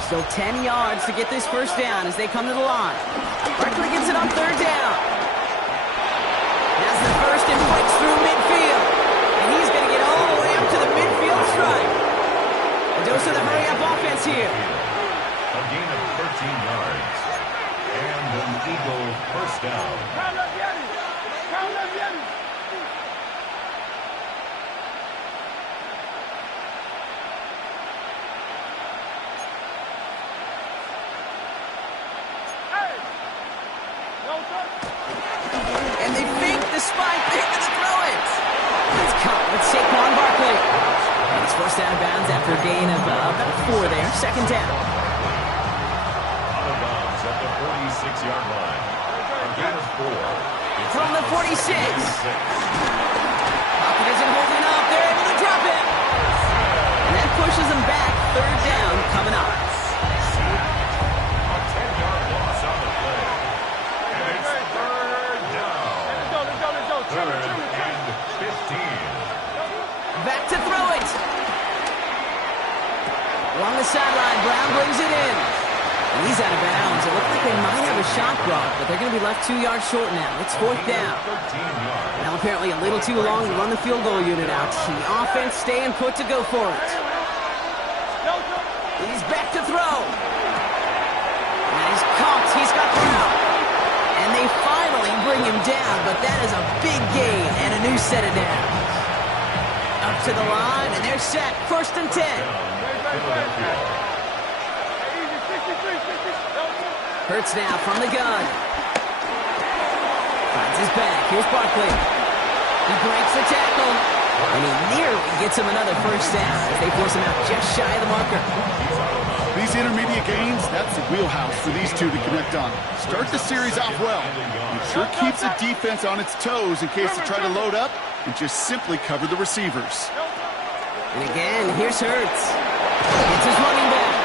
Still 10 yards to get this first down as they come to the line. Barkley gets it on 3rd down. Has the first and breaks through midfield. And he's going to get all the way up to the midfield stripe. A dose of the hurry-up offense here. A gain of 13 yards. And an Eagle first down. And they fake the spike. They're going to throw it. It's caught with Saquon Barkley. And it's forced out of bounds after a gain of about 4 there. 2nd down. Out of bounds at the 46-yard line. A gain of 4. It's From the 46. Pocket isn't holding up. They're able to drop it. And that pushes them back. 3rd down coming up. A 10-yard loss on the play. And it's 3rd down. 3rd and 15. Back to throw it. Along the sideline, Brown brings it in. And he's out of bounds. It looked like they might have a shot block, but they're going to be left 2 yards short now. It's 4th down. 13 yards. Now apparently a little too long to run the field goal unit out. The offense staying put to go for it. He's back to throw. And he's caught. He's got Brown. And they finally bring him down, but that is a big gain and a new set of downs. Up to the line, and they're set. 1st and 10. Hurts now from the gun. Finds his back. Here's Barkley. He breaks the tackle, and he nearly gets him another first down as they force him out just shy of the marker. These intermediate gains, that's the wheelhouse for these two to connect on. Start the series off well. It sure keeps the defense on its toes in case they try to load up and just simply cover the receivers. And again, here's Hurts. It's his running back.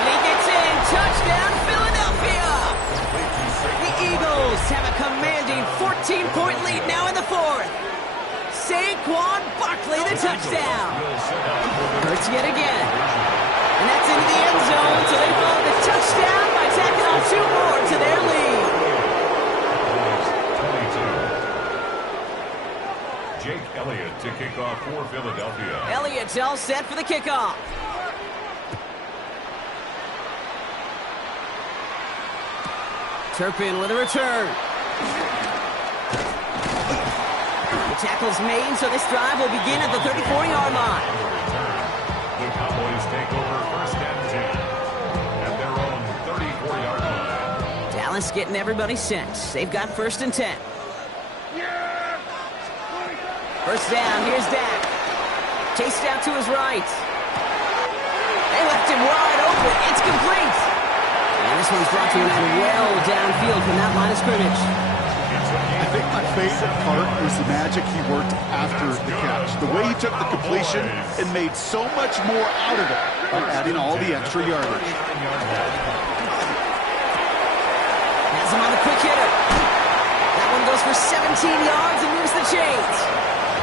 And he gets in. Touchdown, Philadelphia! The Eagles have a commanding 14-point lead now in the fourth. Saquon Barkley, the touchdown. Hurts yet again. And that's into the end zone, so they follow the touchdown by tacking on 2 more to their lead. Jake Elliott to kick off for Philadelphia. Elliott's all set for the kickoff. Turpin with a return. The tackle's made, so this drive will begin at the 34-yard line. The Cowboys take over first and 10 at their own 34-yard line. Dallas getting everybody set. They've got first and 10. First down, here's Dak. Chased out to his right. They left him wide open. It's complete. And this one's brought to you well downfield from that line of scrimmage. I think my favorite part was the magic he worked after the catch. The way he took the completion and made so much more out of it by adding all the extra yardage. Has him on the quick hitter. That one goes for 17 yards and moves the chains.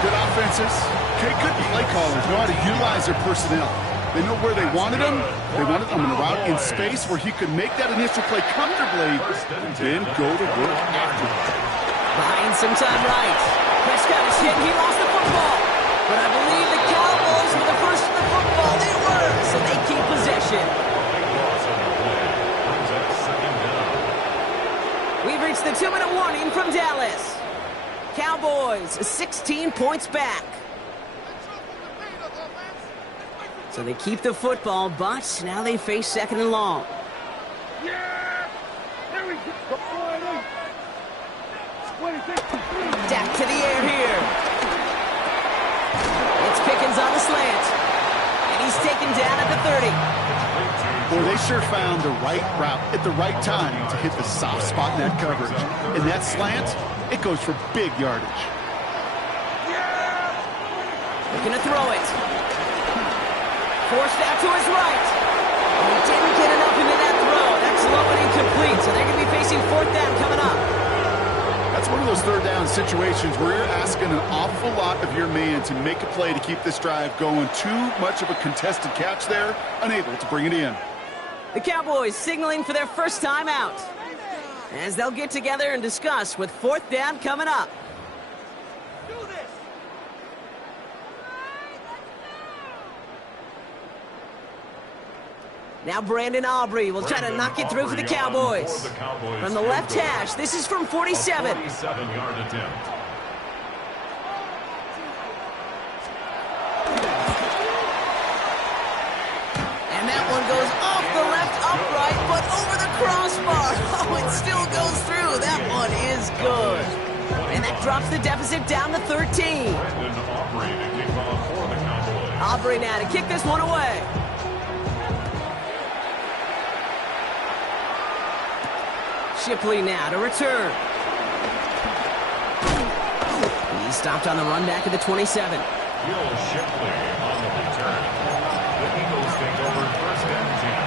Good offenses. Okay, good play callers know how to utilize their personnel. They know where they wanted him. They wanted him in a route in space where he could make that initial play comfortably and then go to work after it. Behind some time right. Prescott is hit. He lost the football. But I believe the Cowboys were the first to the football. They were, so they keep possession. We've reached the 2-minute warning from Dallas. Cowboys 16 points back. So they keep the football, but now they face second and long. Dak to the air here. It's Pickens on the slant. And he's taken down at the 30. Boy, they sure found the right route at the right time to hit the soft spot in that coverage. And that slant, it goes for big yardage. Looking to throw it. Forced out to his right. And he didn't get enough into that throw. That's low and incomplete, so they're going to be facing fourth down coming up. That's one of those third down situations where you're asking an awful lot of your man to make a play to keep this drive going. Too much of a contested catch there, unable to bring it in. The Cowboys signaling for their first time out, as they'll get together and discuss with fourth down coming up. Now Brandon Aubrey will try to knock it through for the Cowboys. From the left hash, this is from 47. 47-yard attempt. And that one goes off the left upright, but over the crossbar. Oh, it still goes through. That one is good. And that drops the deficit down to 13. Brandon Aubrey to kick off for the Cowboys. Aubrey now to kick this one away. Shipley now to return. He's stopped on the run back at the 27. Will Shipley on the return. The Eagles take over first and 10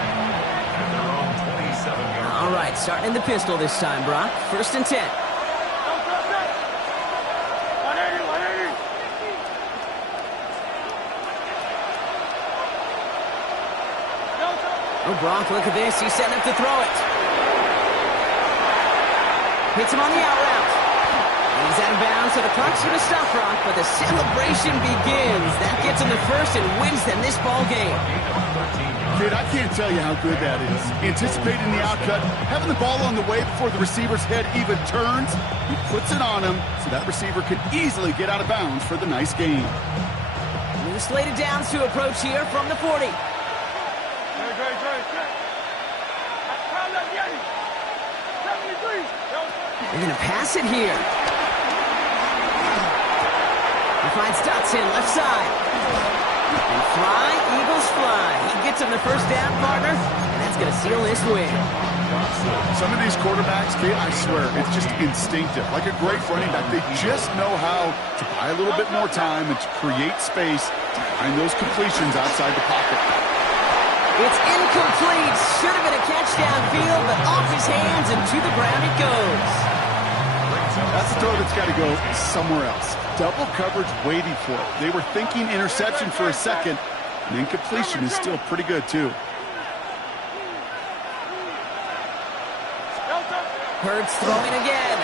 at their own 27-yard. All right, starting in the pistol this time, Brock. First and 10. Oh, Brock, look at this. He's setting up to throw it. Hits him on the out route. And he's out of bounds, so the clock's going to stop, Brock, but the celebration begins. That gets him the first and wins them this ball game. Kid, I can't tell you how good that is. Anticipating the outcut, having the ball on the way before the receiver's head even turns, he puts it on him so that receiver can easily get out of bounds for the nice gain. New slated downs to approach here from the 40. They're going to pass it here. He finds Dotson, left side. And fly, Eagles fly. He gets him the first down, partner, and that's going to seal this win. Some of these quarterbacks, Kate, I swear, it's just instinctive. Like a great running back, they just know how to buy a little bit more time and to create space to find those completions outside the pocket. It's incomplete. Should have been a catch downfield, but off his hands and to the ground it goes. That's a throw that's got to go somewhere else. Double coverage waiting for it. They were thinking interception for a second, and incompletion is still pretty good, too. Hurts throwing again.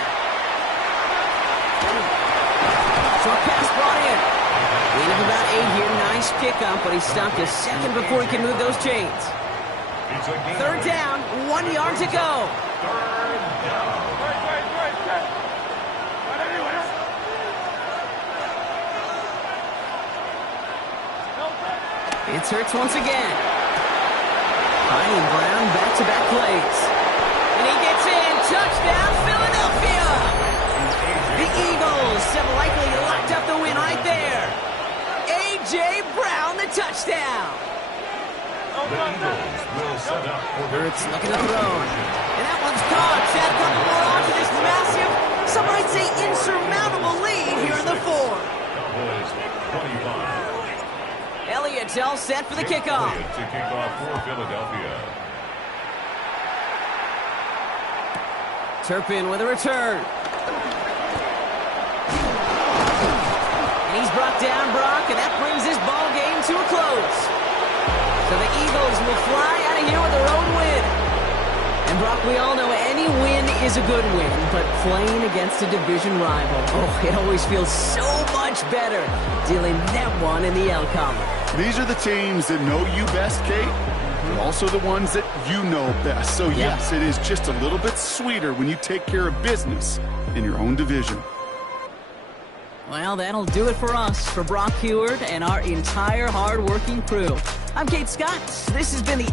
Short pass brought in. Gain of about 8 here. Nice pickup, but he stopped a second before he could move those chains. Third down, 1 yard to go. It's Hurts once again. Finding Brown back-to-back plays. And he gets in. Touchdown, Philadelphia! The Eagles have likely locked up the win right there. A.J. Brown, the touchdown. Hurts looking to throw. And that one's caught. Add a couple more on to this massive, some might say insurmountable lead here in the fourth. Elliott's all set for the kickoff. To kick off for Philadelphia. Turpin with a return. And he's brought down, Brock, and that brings this ball game to a close. So the Eagles will fly out of here with a road win. And Brock, we all know any win is a good win, but playing against a division rival, oh, it always feels so much better dealing that one in the L column. These are the teams that know you best, Kate, but also the ones that you know best. So, yes, it is just a little bit sweeter when you take care of business in your own division. Well, that'll do it for us, for Brock Huard and our entire hard-working crew. I'm Kate Scott. This has been the